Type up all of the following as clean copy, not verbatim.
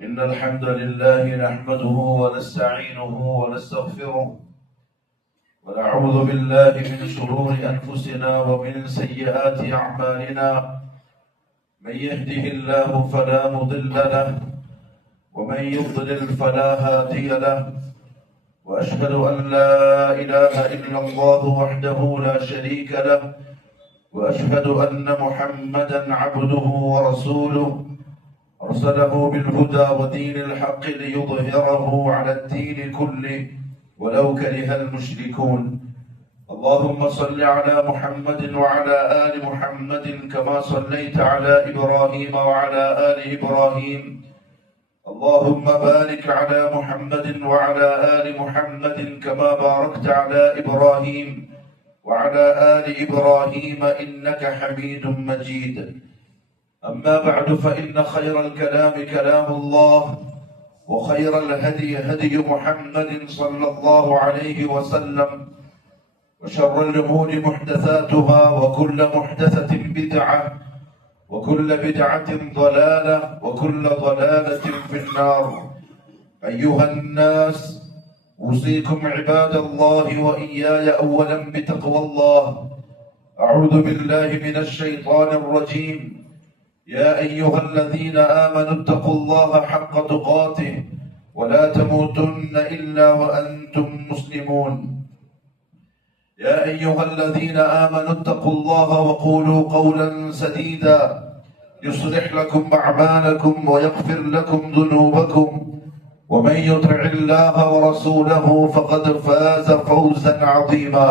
إن الحمد لله نحمده ونستعينه ونستغفره ونعوذ بالله من شرور أنفسنا ومن سيئات أعمالنا. من يهده الله فلا مضل له ومن يضلل فلا هادي له، وأشهد أن لا إله إلا الله وحده لا شريك له، وأشهد أن محمدا عبده ورسوله أرسله بالهدى ودين الحق ليظهره على الدين كله ولو كره المشركون. اللهم صل على محمد وعلى آل محمد كما صليت على إبراهيم وعلى آل إبراهيم. اللهم بارك على محمد وعلى آل محمد كما باركت على إبراهيم وعلى آل إبراهيم إنك حميد مجيد. أما بعد، فإن خير الكلام كلام الله، وخير الهدي هدي محمد صلى الله عليه وسلم، وشر الأمور محدثاتها، وكل محدثة بدعة، وكل بدعة ضلالة، وكل ضلالة في النار. أيها الناس، أوصيكم عباد الله وإياي أولا بتقوى الله. أعوذ بالله من الشيطان الرجيم. يا أيها الذين آمنوا اتقوا الله حق تقاته ولا تموتن إلا وأنتم مسلمون. يا أيها الذين آمنوا اتقوا الله وقولوا قولا سديدا يصلح لكم أعمالكم ويغفر لكم ذنوبكم، ومن يطع الله ورسوله فقد فاز فوزا عظيما.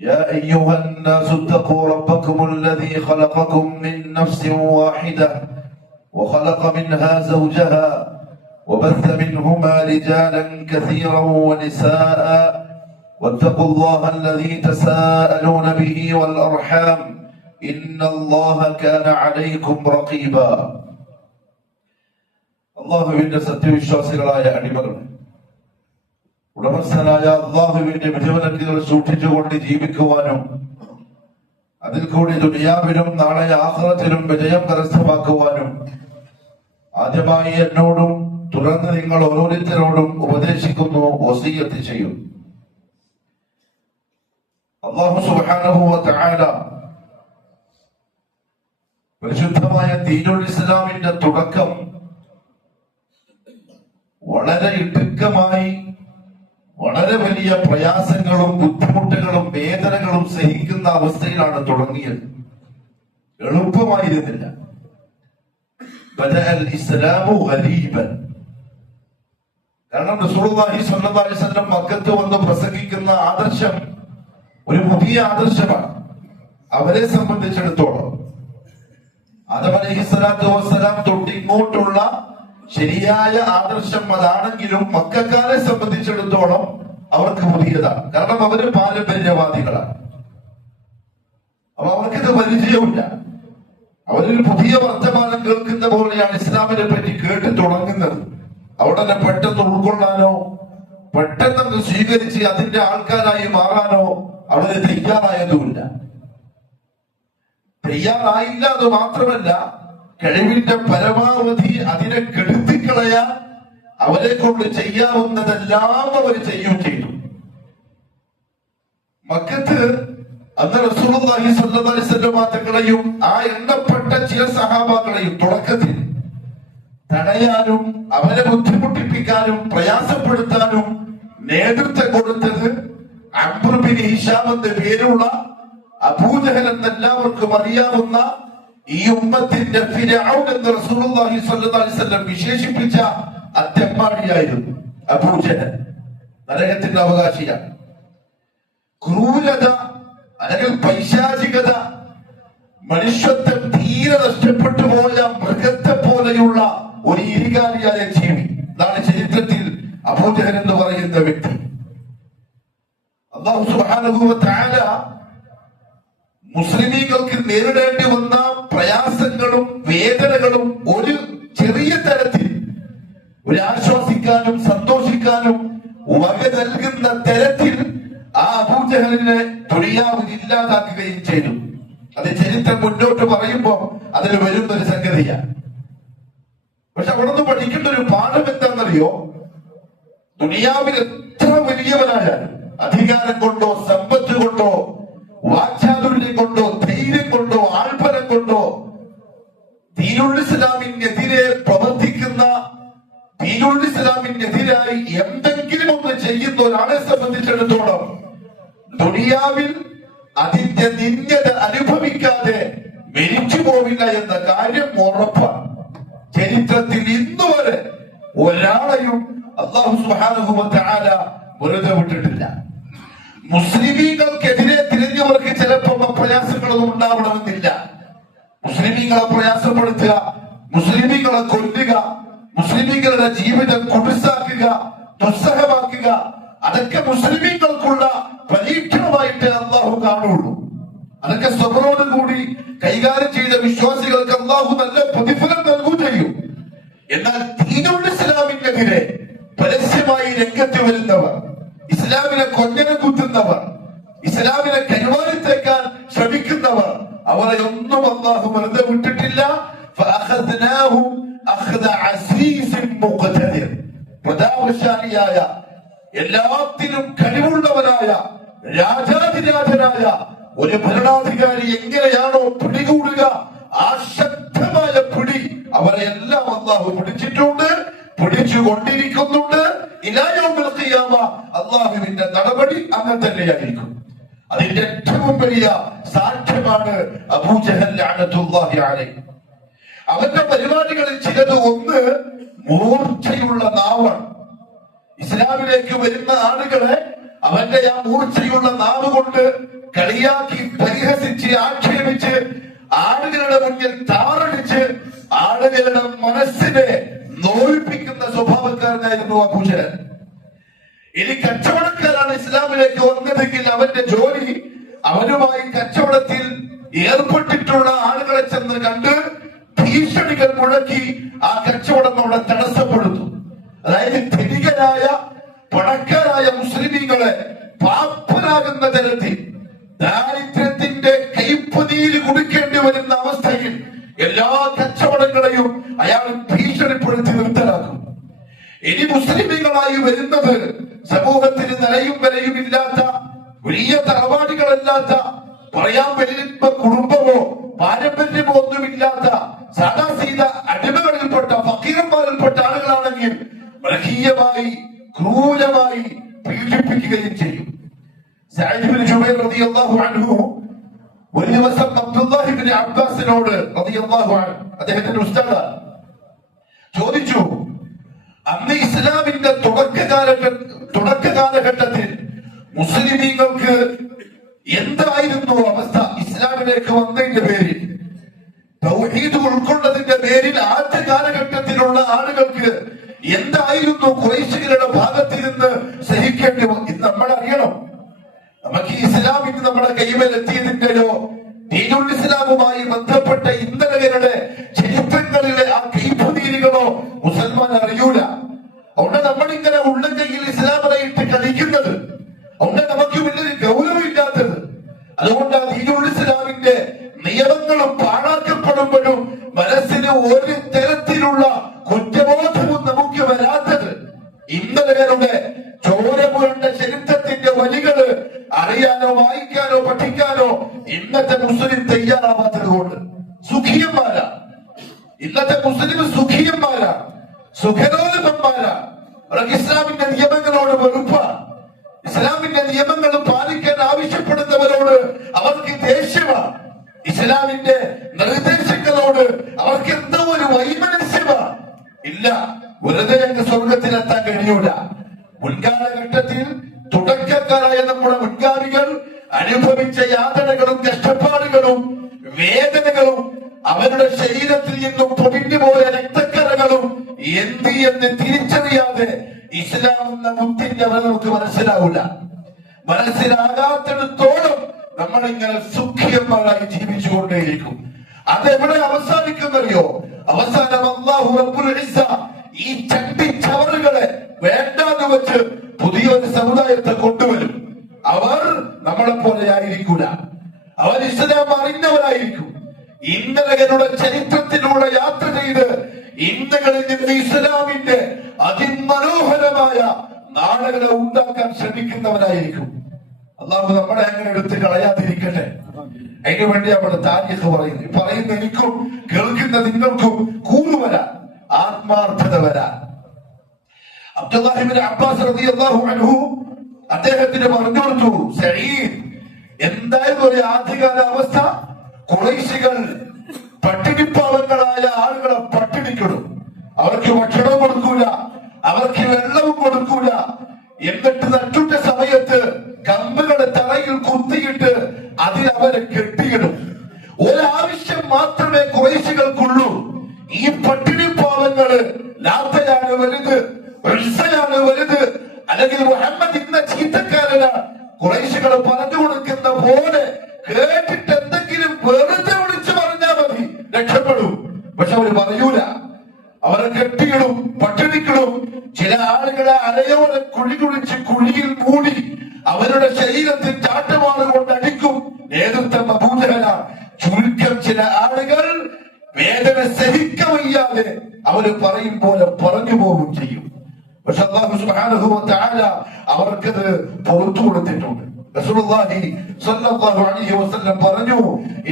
يا أيها الناس اتقوا ربكم الذي خلقكم من نفس واحدة وخلق منها زوجها وبث منهما رجالا كثيرا ونساء، واتقوا الله الذي تساءلون به والأرحام إن الله كان عليكم رقيبا. അല്ലാഹുവിന്റെ സത്യവിശ്വാസികളായ അടിമകൾ, ഉടമസ്ഥനായ അല്ലാഹുവിന്റെ വിധിവിലക്കുകൾ സൂക്ഷിച്ചുകൊണ്ട് ജീവിക്കുവാനും അതിൽ കൂടി ദുനിയാവിലും നാളെ ആഖിറത്തിലും വിജയം കരസ്ഥമാക്കുവാനും ആദ്യമായി എന്നോടും തുടർന്ന് നിങ്ങൾ ഓരോരുത്തരോടും ഉപദേശിക്കുന്നു, വസിയ്യത്ത് ചെയ്യും. അല്ലാഹു സുബ്ഹാനഹു വ തആല പരിശുദ്ധമായ ദീനുൽ ഇസ്ലാമിന്റെ തുടക്കം വളരെ ഇടുക്കമായി, വളരെ വലിയ പ്രയാസങ്ങളും ബുദ്ധിമുട്ടുകളും വേദനകളും സഹിക്കുന്ന അവസ്ഥയിലാണ് തുടങ്ങിയത്. എളുപ്പമായിരുന്നില്ല. ബദഅൽ ഇസ്ലാമു ഗരീബൻ. കാരണം റസൂലുള്ളാഹി സ്വല്ലല്ലാഹു അലൈഹി വസല്ലം മക്കത്ത് വന്ന് പ്രസംഗിക്കുന്ന ആദർശം ഒരു പുതിയ ആദർശമാണ്. അവരെ സംബന്ധിച്ചിടത്തോളം ആദം അലൈഹിസ്സലാത്തു വസ്സലാം തൊട്ട് ഇങ്ങോട്ടുള്ള ശരിയായ ആദർശം അതാണെങ്കിലും മക്കക്കാരെ സംബന്ധിച്ചിടത്തോളം അവർക്ക് പുതിയതാണ്. കാരണം അവര് പാരമ്പര്യവാദികളാണ്. അപ്പൊ അവർക്കിത് പരിചയമില്ല. അവരൊരു പുതിയ വർത്തമാനം കേൾക്കുന്ന പോലെയാണ് ഇസ്ലാമിനെ പറ്റി കേട്ട് തുടങ്ങുന്നത്. അവിടെ പെട്ടെന്ന് ഉൾക്കൊള്ളാനോ പെട്ടെന്ന് സ്വീകരിച്ച് അതിന്റെ ആൾക്കാരായി മാറാനോ അവര് തയ്യാറായതുമില്ല. തയ്യാറായില്ല എന്ന് മാത്രമല്ല, കഴിവിന്റെ പരമാവധി അതിനെ കെടുത്തിക്കളയാൻ അവരെ കൊണ്ട് ചെയ്യാവുന്നതെല്ലാം അവർ ചെയ്യുകയും ചെയ്തു. മക്കത്ത് അന്ന് റസൂലുള്ളാഹി സ്വല്ലല്ലാഹു അലൈഹി വസല്ലം തങ്ങളെയും ആ എണ്ണപ്പെട്ട ചില സഹാബാക്കളെയും തുടക്കത്തിൽ തടയാനും അവരെ ബുദ്ധിമുട്ടിപ്പിക്കാനും പ്രയാസപ്പെടുത്താനും നേതൃത്വം കൊടുത്തത് അംർ ബിൻ ഹിശാം എന്ന പേരുള്ള അബൂജഹൽ എന്നെല്ലാവർക്കും അറിയാവുന്ന ഈ ഉമ്മത്തിന്റെ ഫിർഔൻ എന്ന് റസൂലുള്ളാഹി സ്വല്ലല്ലാഹു അലൈഹി വസല്ലം വിശേഷിപ്പിച്ച അത്യമ്പാടിയായിരുന്നു അബൂജഹൽ. നരകത്തിന്റെ അവകാശിയാണ്. ക്രൂരത അല്ലെങ്കിൽ പൈശാചികത, മനുഷ്യത്വം തീരെ നഷ്ടപ്പെട്ടു പോയ മൃഗത്തെ പോലെയുള്ള ഒരു ഇരികാരിയായ ജീവി. ഇതാണ് ചരിത്രത്തിൽ അബൂജഹൽ എന്ന് പറയുന്ന വ്യക്തി. അല്ലാഹു സുബ്ഹാനഹു വ തആല മുസ്ലിമീങ്ങൾക്ക് നേരിടേണ്ടി വന്ന പ്രയാസങ്ങളും വേദനകളും ഒരു ചെറിയ തരത്തിൽ ഒരു ആശ്വസിക്കാനും സന്തോഷിക്കാനും വക നൽകുന്ന തരത്തിൽ ആ അബൂജഹലിനെ ദുനിയാവിൽ ഇല്ലാതാക്കുകയും ചെയ്തു. അത് ചരിത്രം മുന്നോട്ട് പറയുമ്പോൾ അതിൽ വരുന്ന ഒരു സംഗതിയാണ്. പക്ഷെ അവിടെ നിന്ന് പഠിക്കേണ്ട ഒരു പാഠം എന്താണെന്നറിയോ? ദുനിയാവിൽ എത്ര വലിയവനായാലും അധികാരം കൊണ്ടോ സമ്പത്ത് കൊണ്ടോ വാചാതുര്യം കൊണ്ടോ ധൈര്യം കൊണ്ടോ ആൾബലം കൊണ്ടോ ദീനുൽ ഇസ്ലാമിനെതിരെ പ്രവർത്തിക്കുന്ന, ദീനുൽ ഇസ്ലാമിനെതിരായി എന്തെങ്കിലും ഒന്ന് ചെയ്യുന്ന ഒരാളെ സംബന്ധിച്ചിടത്തോളം ദുനിയാവിൽ അതിന്റെ നിന്ദത അനുഭവിക്കാതെ മരിച്ചു പോവില്ല എന്ന കാര്യം ഉറപ്പാണ്. ചരിത്രത്തിൽ ഇന്നുവരെ ഒരാളെയും അല്ലാഹു സുബ്ഹാനഹു വ തആല വെറുതെ വിട്ടിട്ടില്ല. മുസ്ലിമീങ്ങൾക്കെതിരെ തിരിഞ്ഞവർക്ക് ചിലപ്പോൾ പ്രയാസങ്ങളൊന്നും ഉണ്ടാവണമെന്നില്ല. മുസ്ലിമീങ്ങളെ പ്രയാസപ്പെടുത്തുക, മുസ്ലിമീങ്ങളെ കൊല്ലുക, മുസ്ലിമീങ്ങളുടെ ജീവിതം കുടിസാക്കുക, ദുസ്സഹമാക്കുക, അതൊക്കെ മുസ്ലിമീങ്ങൾക്കുള്ള പരീക്ഷണമായിട്ട് അള്ളാഹു കാണുള്ളൂ. അതൊക്കെ സബറോട് കൂടി കൈകാര്യം ചെയ്ത വിശ്വാസികൾക്ക് അള്ളാഹു നല്ല പ്രതിഫലം നൽകുകയും ചെയ്യും. എന്നാൽ ദീനുൽ ഇസ്ലാമിനെതിരെ പരസ്യമായി രംഗത്ത് വരുന്നവർ, ഇസ്ലാമിനെ കൊഞ്ഞനം കുത്തുന്നവർ, ഇസ്ലാമിനെ കരുവാരിത്തേക്കാൻ ശ്രമിക്കുന്നവർ, അവരെ ഒന്നും അള്ളാഹു വെറുതെ വിട്ടിട്ടില്ല. പ്രതാപശാലിയായ, എല്ലാത്തിനും കഴിവുള്ളവനായ, രാജാധിരാജനായ ഒരു ഭരണാധികാരി എങ്ങനെയാണോ പിടികൂടുക, ആ ശക്തമായ പിടി അവരെ എല്ലാം അള്ളാഹു പിടിച്ചിട്ടുണ്ട്, പിടിച്ചുകൊണ്ടിരിക്കുന്നുണ്ട്. ഇലാ യൗമിൽ ഖിയാമ അള്ളാഹുവിന്റെ നടപടി അങ്ങനെ തന്നെയായിരിക്കും. അതിന്റെ ഏറ്റവും വലിയ സാക്ഷ്യമാണ് അബൂജഹൽ ലഅനത്തുല്ലാഹി അലൈഹി. അവന്റെ പരിപാടികളിൽ ചിലത് ഒന്ന് മൂർച്ചയുള്ള നാവാണ്. ഇസ്ലാമിലേക്ക് വരുന്ന ആളുകളെ അവന്റെ ആ മൂർച്ചയുള്ള നാവ് കൊണ്ട് കളിയാക്കി, പരിഹസിച്ച്, ആക്ഷേപിച്ച്, ആളുകളുടെ മുന്നിൽ താറടിച്ച് ആളുകളുടെ മനസ്സിനെ നോവിപ്പിക്കുന്ന സ്വഭാവക്കാരനായിരുന്നു അബൂജഹൽ. ഇനി കച്ചവടക്കാരാണ് ഇസ്ലാമിലേക്ക് വന്നതെങ്കിൽ അവന്റെ ജോലി അവനുമായി കച്ചവടത്തിൽ ഏർപ്പെട്ടിട്ടുള്ള ആളുകളെ ചെന്ന് കണ്ട് ഭീഷണികൾ മുഴക്കി ആ കച്ചവടം അവിടെ തടസ്സപ്പെടുന്നു. അതായത് ധനികരായ, പണക്കാരായ മുസ്ലിമീങ്ങളെ പാപ്പനാകുന്ന തരത്തിൽ ദാരിദ്ര്യത്തിന്റെ കൈപ്പുനീര് കുടിക്കേണ്ടി വരുന്ന അവസ്ഥയിൽ എല്ലാ കച്ചവടങ്ങളെയും അയാൾ ഭീഷണിപ്പെടുത്തി നിർത്തലാക്കും. ഇനി മുസ്ലിമീങ്ങളായി വരുന്നത് സമൂഹത്തിന് നിലയും വിലയും ഇല്ലാത്ത, വലിയ തറവാടികളല്ലാത്ത, പറയാൻ വലിയ കുടുംബമോ പാരമ്പര്യമോ ഒന്നുമില്ലാത്ത സാദാ സീത അടിമകളിൽപ്പെട്ട, ഫക്കീറന്മാരിൽപ്പെട്ട ആളുകളാണെങ്കിൽ മൃഗീയമായി, ക്രൂരമായി പീഡിപ്പിക്കുകയും ചെയ്യും. സഅദ് ഇബ്നു ജുബൈർ റളിയല്ലാഹു അൻഹു ഒരു ദിവസം അബ്ദുല്ലാഹി ഇബ്നു അബ്ബാസിനോട് റളിയല്ലാഹു അൻഹു, അദ്ദേഹത്തിന്റെ ഉസ്താദ്, ചോദിച്ചു, അന്ന് ഇസ്ലാമിന്റെ തുടക്ക കാലഘട്ടത്തിൽ മുസ്ലിമീങ്ങൾക്ക് എന്തായിരുന്നു അവസ്ഥ? ഇസ്ലാമിലേക്ക് വന്നതിന്റെ പേരിൽ, തൗഹീദ് ഉൾക്കൊണ്ടതിന്റെ പേരിൽ ആദ്യ കാലഘട്ടത്തിലുള്ള ആളുകൾക്ക് എന്തായിരുന്നു ഖുറൈശികളുടെ ഭാഗത്ത് നിന്ന് സഹിക്കേണ്ടി വന്നത്? ഇത് നമ്മൾ അറിയണം. നമുക്ക് ഇസ്ലാമിന് നമ്മുടെ കൈമേലെത്തിയതിന്റെയോ ദീനുൽ ഇസ്ലാമുമായി ബന്ധപ്പെട്ട ഇന്നലകളുടെ ചരിത്രങ്ങളിലെ ആ കൈപ്പുനീരുകളോ മുസൽമാൻ അറിയൂല. അവിടെ നമ്മളിങ്ങനെ ഉള്ള കയ്യിൽ ഇസ്ലാമിനായിട്ട് കളിക്കുന്നത്, അവിടെ നമുക്ക് വലിയൊരു ഗൗരവമില്ലാത്തത്. അതുകൊണ്ട് ദീനുൽ ഇസ്ലാമിന്റെ നിയമങ്ങളും പാഴാക്കപ്പെടുമ്പോഴും മനസ്സിന് ഒരു തരത്തിലുള്ള കുറ്റബോധവും നമുക്ക് വരാത്തത്, ഇന്നലകളുടെ ചോരപുരണ്ട ചരിത്രത്തിന്റെ വഴികള് അറിയാനോ വായിക്കാനോ പഠിക്കാനോ ഇന്നത്തെ മുസ്ലിം തയ്യാറാവാത്തത് കൊണ്ട് സുഖിയന്മാരാ. ഇന്നത്തെ മുസ്ലിം സുഖിയന്മാരാ, സുഖലോലുപന്മാരാ. അവർക്ക് ഇസ്ലാമിന്റെ നിയമങ്ങളോട് വെറുപ്പാണ്. ഇസ്ലാമിന്റെ നിയമങ്ങൾ പാലിക്കാൻ ആവശ്യപ്പെടുന്നവരോട് അവർക്ക് ദേഷ്യമാണ്. ഇസ്ലാമിന്റെ നിർദ്ദേശങ്ങളോട് അവർക്ക് എന്തോ ഒരു വൈമനസ്യമാണ്. ഇല്ല, വെറുതെ ഞങ്ങൾക്ക് സ്വർഗത്തിലെത്താൻ കഴിയൂല. മുൻകാലഘട്ടത്തിൽ തുടക്കക്കാരായ നമ്മുടെ മുൻഗാമികൾ അനുഭവിച്ച യാതനകളും കഷ്ടപ്പാടുകളും വേദനകളും അവരുടെ ശരീരത്തിൽ നിന്നും പൊടിഞ്ഞു പോയ രക്തക്കറകളും എന്ന് തിരിച്ചറിയാതെ ഇസ്ലാം എന്ന മുത്തിന്റെ അവർ നമുക്ക് മനസ്സിലാവില്ല. മനസ്സിലാകാത്തിടത്തോളം നമ്മൾ ഇങ്ങനെ സുഖിയന്മാരായി ജീവിച്ചുകൊണ്ടേയിരിക്കും. അതെവിടെ അവസാനിക്കുന്നറിയോ? അവസാനം അല്ലാഹു റബ്ബുൽ ഇസ്സ ഈ ചണ്ടി ചവറുകളെ വേണ്ടാന്ന് വെച്ച് പുതിയൊരു സമുദായത്തെ കൊണ്ടുവരും. അവർ നമ്മളെ പോലെ ആയിരിക്കൂല, അവർ ഇസ്ലാം അറിഞ്ഞവരായിരിക്കും. ഇന്നലകളുടെ ചരിത്രത്തിലൂടെ യാത്ര ചെയ്ത് ഇന്ന് തിന്മകളിൽ നിന്ന് ഇസ്ലാമിന്റെ അതിമനോഹരമായ നാളുകളെ ഉണ്ടാക്കാൻ ശ്രമിക്കുന്നവരായിരിക്കും. അള്ളാഹു നമ്മളെ അങ്ങനെ എടുത്ത് കളയാതിരിക്കട്ടെ. അതിനു വേണ്ടി അവിടെ താരീഖ് പറയുന്ന എനിക്കും കേൾക്കുന്ന നിങ്ങൾക്കും കൂറുവരാൻ, ആത്മാർത്ഥത വരാൻ. അബ്ദുല്ലാഹി ഇബ്നു അബ്ബാസ് റളിയല്ലാഹു അൻഹു അദ്ദേഹത്തിന് പറഞ്ഞു കൊടുത്തു, സഈദ്, എന്തായാലും ഒരു ആദ്യകാല അവസ്ഥ ഖുറൈശികൾ പട്ടിണിപ്പാവങ്ങളായ ആളുകളെ പട്ടിണിക്കിടും. അവർക്ക് ഭക്ഷണവും കൊടുക്കൂല, അവർക്ക് വെള്ളവും കൊടുക്കൂല. എന്നിട്ട് നട്ടുറ്റ സമയത്ത് കമ്പുകളെ തറയിൽ കുത്തിയിട്ട് അതിൽ അവരെ കെട്ടിയിടും. ഒരാവശ്യം മാത്രമേ ഖുറൈശികൾക്കുള്ളൂ. ഈ പട്ടിണിപ്പാവങ്ങള് ലാത്തയാണ് വലുത്, ഉസ്സയാണ് വലുത്, അല്ലെങ്കിൽ മുഹമ്മദ് ഇന്ന ചീത്തക്കാരന് ഖുറൈശികളെ പറഞ്ഞു കൊടുക്കുന്ന പോലെ കേട്ടിട്ട് എന്തെങ്കിലും വെറുതെ വിളിച്ചു പറഞ്ഞാൽ മതി, രക്ഷപ്പെടും. പക്ഷെ അവര് പറയൂല. അവരെ കെട്ടിയിടും, പട്ടിണിക്കിടും. ചില ആളുകളെ അരയോടെ കുഴി കുഴിച്ച് കുഴിയിൽ മൂടി അവരുടെ ശരീരത്തിൽ ചാട്ടമാറ് കൊണ്ടടിക്കും. നേതൃത്വം അബൂജഹലാണ്. ചുരുക്കം ചില ആളുകൾ വേദന സഹിക്കവയ്യാതെ അവര് പറയും പോലെ പറഞ്ഞു പോകും ചെയ്യും. പക്ഷെ അല്ലാഹു സുബ്ഹാനഹു വ തആല അവർക്കത് പുറത്തു കൊടുത്തിട്ടുണ്ട്. റസൂലുള്ളാഹി സ്വല്ലല്ലാഹു അലൈഹി വസല്ലം പറഞ്ഞു,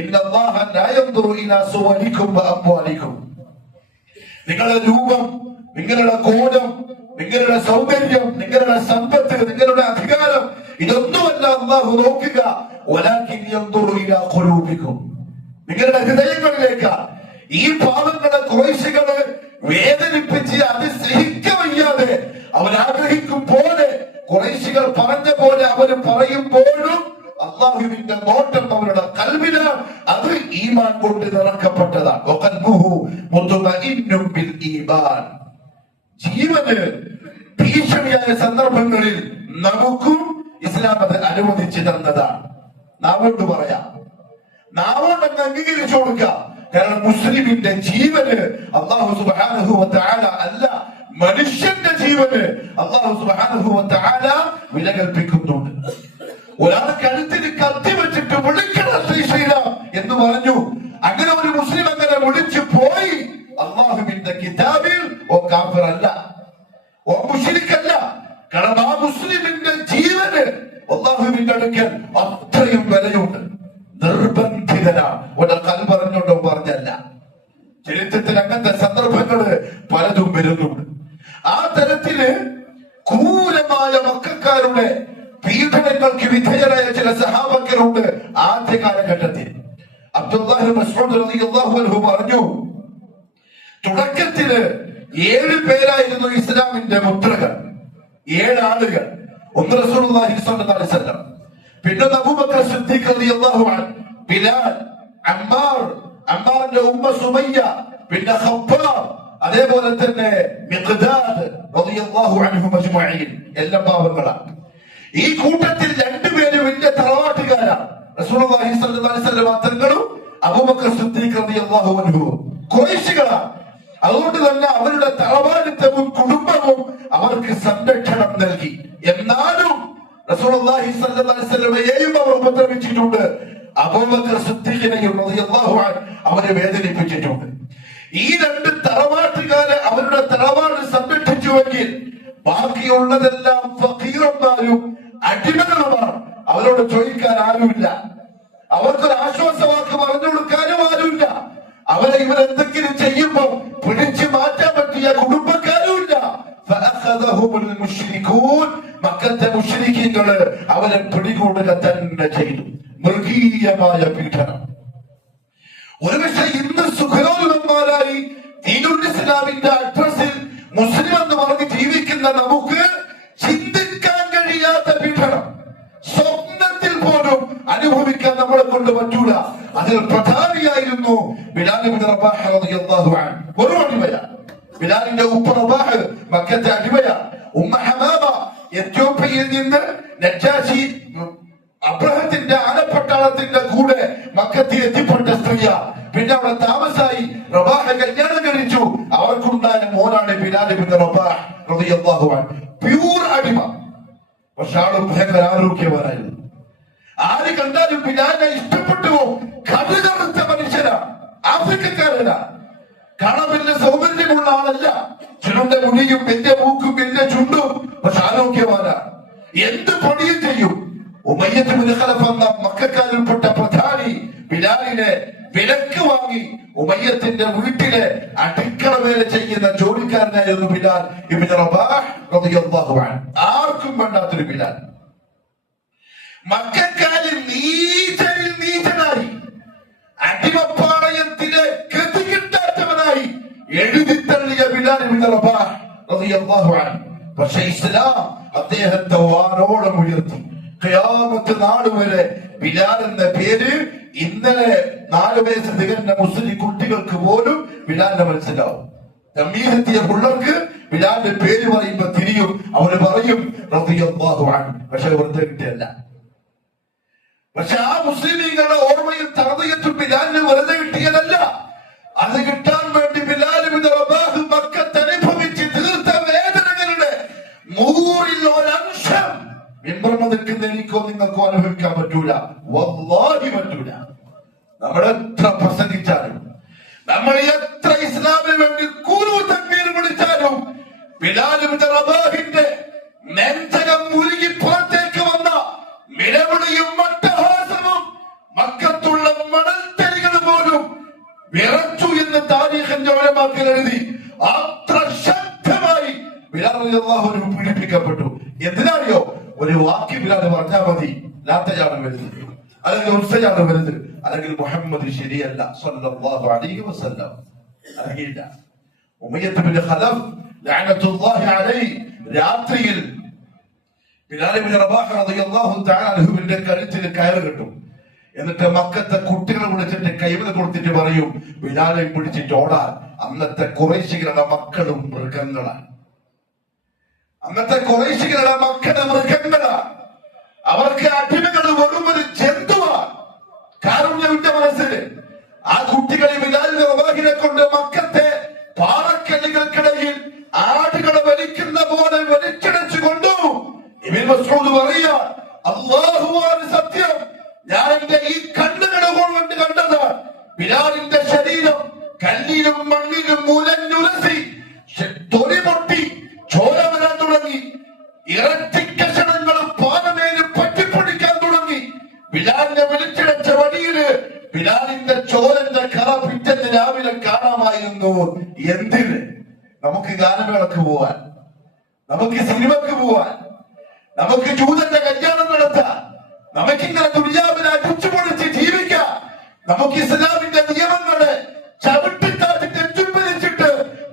ഇന്നല്ലാഹ ലാ യൻദുറു ഇലാ സുവരിക്കും വ അംവാലിക്കും. നിങ്ങളുടെ രൂപം, നിങ്ങളുടെ കോലം, നിങ്ങളുടെ സൗന്ദര്യം, നിങ്ങളുടെ സമ്പത്ത്, നിങ്ങളുടെ അധികാരം, ഇതൊന്നുമല്ല അല്ലാഹു നോക്കുക. വലാകിൻ യൻദുറു ഇലാ ഖുലൂബിക്കും, നിങ്ങളുടെ ഹൃദയങ്ങളിലേക്ക്. ഈ പാവങ്ങളെ ഖുറൈശികളെ വേദനിപ്പിച്ച് അത് സഹിക്കവയ്യാതെ അവരാഗ്രഹിക്കും പോലെ, ഖുറൈശികൾ പറഞ്ഞ പോലെ അവര് പറയുമ്പോഴും അല്ലാഹുവിന്റെ നോട്ടം അവരുടെ ഖൽബിലാണ്. അത് ഈമാൻ കൊണ്ട് നിറക്കപ്പെട്ടതാണ്. വഖൽബുഹു മുത്മഇന്നും ബിൽ ഈമാൻ. ജീവന് ഭീഷണിയായ സന്ദർഭങ്ങളിൽ നമുക്കും ഇസ്ലാം അത് അനുവദിച്ചു തന്നതാണ്. നാവോട് പറയാം, നാവോട് അംഗീകരിച്ചു കൊടുക്കാം. കാരണം മുസ്ലിമിന്റെ ജീവന് അല്ലാഹു സുബ്ഹാനഹു വ തആല അല്ല, മനുഷ്യന്റെ ജീവന് അല്ലാഹു സുബ്ഹാനഹു വ തആല വില കൽപ്പിക്കുന്നുണ്ട്. ഒരാൾ കഴുത്തിന് കത്തി വെച്ചിട്ട് വിളിക്കണം ശ്രീശ്രീരാം എന്ന് പറഞ്ഞു. അങ്ങനെ ഒരു മുസ്ലിം അങ്ങനെ വിളിച്ചു പോയി അല്ലാഹുവിന്റെ കിതാബിൽ ഓ കാഫിറല്ല, ഓ മുശ്രിക്കല്ല. കാരണം ആ മുസ്ലിമിന്റെ ജീവന് അല്ലാഹുവിന്റെ അടുക്കൽ അത്രയും വിലയുണ്ട്. നിർബന്ധിതനാണ്. ഒരു കൽബ് പറഞ്ഞോണ്ടോ പറഞ്ഞല്ല. ചരിത്രത്തിൽ അങ്ങനത്തെ സന്ദർഭങ്ങള് പലതും വരുന്നുണ്ട്. ആ തരത്തില് ക്രൂരമായ മക്കക്കാരുടെ പീഡനങ്ങൾക്ക് വിധേയരായ ചില സഹാബക്കരുണ്ട് ആദ്യ കാലഘട്ടത്തിൽ. അബ്ദുല്ലാഹി മസ്ഊദ് റളിയല്ലാഹു അൻഹു പറഞ്ഞു, തുടക്കത്തില് 7 പേരായിരുന്നു ഇസ്ലാമിന്റെ മുദ്രകൾ. 7 ആളുകൾ. ഒന്ന് റസൂലുള്ളാഹി സ്വല്ലല്ലാഹു അലൈഹി വസല്ലം, പിന്നെ അബൂബക്കർ സിദ്ദീഖ് റളിയല്ലാഹു അൻഹു, ബിലാൽ, അമ്മാർ, അമ്മാറിന്റെ ഉമ്മ സുമയ്യ, പിന്നെ ഖബ്ബാബ്, അതേപോലെ തന്നെ മിഖ്ദാദ് റളിയല്ലാഹു അൻഹു മജ്മഈൻ. എല്ലാ പാവങ്ങളാണ്. ഈ കൂട്ടത്തിൽ 2 പേര് വലിയ തറവാട്ടുകാരാണ്. റസൂലുള്ളാഹി സ്വല്ലല്ലാഹു അലൈഹി വസല്ലം തങ്ങളും അബൂബക്കർ സിദ്ദീഖ് റളിയല്ലാഹു അൻഹു ഖുറൈശികളാണ്. അതുകൊണ്ട് തന്നെ അവരുടെ തറവാടിത്തവും കുടുംബവും അവർക്ക് സംരക്ഷണം നൽകി. എന്നാലും റസൂലുള്ളാഹി സ്വല്ലല്ലാഹു അലൈഹി വസല്ലമയെയും അവർ ഉപദ്രവിച്ചിട്ടുണ്ട്. അബൂബക്കർ സിദ്ദീഖിനെയും റളിയല്ലാഹു അൻഹു അവരെ വേദനിപ്പിച്ചിട്ടുണ്ട്. ഈ 2 തറവാട്ടുകാരെ അവരുടെ തറവാട് സംരക്ഷിച്ചുവെങ്കിൽ ബാക്കിയുള്ളതെല്ലാം ഫഖീറന്മാരും അടിമകളുമാണ്. അവരോട് ചോദിക്കാൻ ആരുമില്ല. അവർക്കൊരു ആശ്വാസവാക്ക് പറഞ്ഞു കൊടുക്കാനും ആരുമില്ല. അവരെ ഇവരെന്തെങ്കിലും ചെയ്യുമ്പോൾ പിടിച്ചു മാറ്റാൻ പറ്റിയ കുടുംബക്കാരുമില്ല. ഫഅഖദഹുൽ മുശ്രികൂൻ, മക്കത്തെ മുശ്രിക്കീങ്ങള് അവരെ പിടികൂടുക തന്നെ ചെയ്തു. മൃഗീയമായ പീഡനം. ഒരുപക്ഷെ ഇന്ന് സുഖലോലുപന്മാരായി ദീനുൽ ഇസ്ലാമിന്റെ അഡ്രസ്സിൽ മുസ്ലിം എന്ന് പറഞ്ഞ് ജീവിക്കുന്ന നമുക്ക് ചിന്തിക്കാൻ കഴിയാത്ത പീഡനം സ്വപ്നത്തിൽ പോലും അനുഭവിക്കാൻ നമ്മളെ കൊണ്ട് പറ്റൂല. അതിൽ പ്രധാനിയായിരുന്നു ബിലാൽ ഇബ്നു റബാഹ് റളിയല്ലാഹു അൻഹു. ഒരു അടിമയാണ്. ബിലാലിന്റെ ഉപ്പ റബാഹ് മക്കത്തെ അടിമയാണ്. ഉമ്മ ഹമാമ എത്യോപ്യയിൽ നിന്ന് നജാശി അബ്രഹത്തിന്റെ ആനപ്പട്ടാളത്തിന്റെ കൂടെ മക്കത്തിൽ എത്തിപ്പെട്ട സ്ത്രീയാ. പിന്നെ അവിടെ താമസായി റബാഹ് കല്യാണം കഴിച്ചു. അവർക്കുണ്ടായ മോനാണ് ബിലാൽ ഇബ്നു റബാഹ് റളിയല്ലാഹു അൻഹു. പ്യൂർ അടിമ. പക്ഷെ ആള് ഭയങ്കര ആരോഗ്യവാനായിരുന്നു. ആര് കണ്ടാലും ബിലാലിനെ ഇഷ്ടപ്പെട്ടു. കടുകറുത്ത മനുഷ്യനാ, ആഫ്രിക്കക്കാരനാ. കാണാൻ വലിയ സൗന്ദര്യമുള്ള ആളല്ല, ചുരുണ്ട മുടിയും എന്റെ മൂക്കും എന്റെ ചുണ്ടും, പക്ഷെ ആരോഗ്യവാനാണ്, എന്ത് പണിയും ചെയ്യും. ഉമയ്യത്ത് ബിൻ ഖലഫ് എന്ന മക്കക്കാരിൽപ്പെട്ട പ്രധാനി ബിലാലിനെ വിലക്ക് വാങ്ങി ഉമയ്യത്തിന്റെ വീട്ടിലെ അടുക്കള വേല ചെയ്യുന്ന ജോലിക്കാരനായിരുന്നു ബിലാൽ ഇബ്നു റബാഹ് റളിയല്ലാഹു അൻഹു. ആർക്കും വേണ്ടാത്തൊരു ബിലാൽ. മക്കക്കാരിൽ നീചനിൽ നീചനായി, അടിമപ്പാളയത്തിലെ ഗതികിട്ടാത്തവനായി എഴുതിത്തള്ളിയ ബിലാൽ ഇബ്നു റബാഹ് റളിയല്ലാഹു അൻഹു. പക്ഷേ ഇസ്ലാം അദ്ദേഹത്തെ വാനോളം ഉയർത്തി. ഖിയാമത്ത് നാൾ വരെ ബിലാൽ എന്ന പേര് ഇന്നലെ 4 വയസ്സ് തികഞ്ഞ മുസ്ലിം കുട്ടികൾക്ക് പോലും ബിലാലിനെ മനസ്സിലാവും. തമീഹെത്തിയ പിള്ളേർക്ക് ബിലാലിന്റെ പേര് പറയുമ്പോ തിരിയും, അവര് പറയും റളിയല്ലാഹു അൻഹു. പക്ഷെ വെറുതെ കിട്ടിയല്ല. പക്ഷെ ആ മുസ്ലിമീങ്ങളുടെ ഓർമ്മയിൽ തറദിയത്തുൽ ബിലാലിന് വെറുതെ കിട്ടിയതല്ല. അത് കിട്ടാൻ വേണ്ടി ബിലാൽ ഇബ്നു റബാഹ് മക്കത്ത് അനുഭവിച്ച് തീർത്ത വേദനകളുടെ 100% നിൽക്കുന്ന എനിക്കോ നിങ്ങൾക്കോ അനുഭവിക്കാൻ പറ്റൂല, വല്ലാഹി പറ്റൂല. നമ്മൾ എത്ര പ്രസംഗിച്ചാലും, നമ്മൾ എത്ര ഇസ്ലാമിന് വേണ്ടി ഖുറൂ തക്ബീർ വിളിച്ചാലും, ബിലാൽ ഇബ്നു റബാഹിന്റെ നെഞ്ചകം മുരുകി പുറത്തേക്ക് വന്ന നിലവിളിയും മട്ടഹാസവും മക്കത്തുള്ള മണൽത്തരികൾ പോലും വിറച്ചു എന്ന് താരീഖിന്റെ ഉലമാക്കൾ എഴുതി. അത്ര ശക്തമായി ബിലാൽ റളിയല്ലാഹു അൻഹു പീഡിപ്പിക്കപ്പെട്ടു. എന്തിനാറിയോ? ഒരു വാക്ക് ബിലാൽ പറഞ്ഞാൽ മതി, ലാത്തയാണ് വലുത്, അല്ലെങ്കിൽ ഉസ്സയാണ് വലുത്, അല്ലെങ്കിൽ മുഹമ്മദ് ശരിയല്ല സ്വല്ലല്ലാഹു അലൈഹി വസല്ലം. അറിയില്ല. ഉമയ്യത്ത് ബിൻ ഖലഫ് ലഅനത്തുല്ലാഹി അലൈഹി രാത്രിയിൽ ബിലാൽ ഇബ്നു റബാഹ് റളിയല്ലാഹു തആല അൻഹുവിന്റെ കഴുത്തിൽ കയറ് കെട്ടും. എന്നിട്ട് മക്കത്തെ കുട്ടികളെ വിളിച്ചിട്ട് കൈവല കൊടുത്തിട്ട് പറയും, ബിലാലെ പിടിച്ചിട്ട് ഓടാൻ. അന്നത്തെ ഖുറൈശികളുടെ മക്കളും മൃഗങ്ങളാണ്. അന്നത്തെ ഖുറൈശികളുടെ മക്കളുടെ മൃഗങ്ങളാണ്. അവർക്ക് അടിമകൾ വെറും ഒരു ജന്തുവാണ്. കാരുണ്യവിന്റെ മനസ്സിൽ ആ കുട്ടികളെ ബിലാൽ റബാഹിനെ കൊണ്ട് മക്കത്തെ പാറക്കല്ലുകൾക്കിടയിൽ ആടുകളെ വലിക്കുന്ന പോലെ വലിച്ചിടച്ചു കൊണ്ടു. ഇബ്നു മസ്ഊദ് പറയുക, അല്ലാഹുവാണ് സത്യം, ഞാൻ എന്റെ ഈ കണ്ണുകളെ കൊണ്ട് കണ്ടതാണ്. ബിലാലിന്റെ ശരീരം കല്ലിലും മണ്ണിലും മുലഞ്ഞുലസി തൊലി പൊട്ടി ചോര വരാൻ തുടങ്ങി. ഇറച്ചിക്കഷണങ്ങളും പാനമേലും പറ്റിപ്പൊടിക്കാൻ തുടങ്ങി. ബിലാലിനെ വിളിച്ചിടച്ച വഴിയില് ബിലാലിന്റെ ചോരന്റെ കറ പിറ്റേന്ന് രാവിലെ കാണാമായിരുന്നു. എന്തിന്? നമുക്ക് ഗാനമേളക്ക് പോവാൻ, നമുക്ക് സിനിമക്ക് പോവാൻ, നമുക്ക് ജൂതന്റെ കല്യാണം നടത്താൻ, നമുക്കിങ്ങനെ ദുനിയാവിനെ അടിച്ചു പൊളിച്ച് ജീവിക്കാം. നമുക്ക് ഇസ്ലാമിന്റെ നിയമങ്ങളെ ചവിട്ടിത്താറ്റി തെറ്റുപിരിച്ചിട്ട്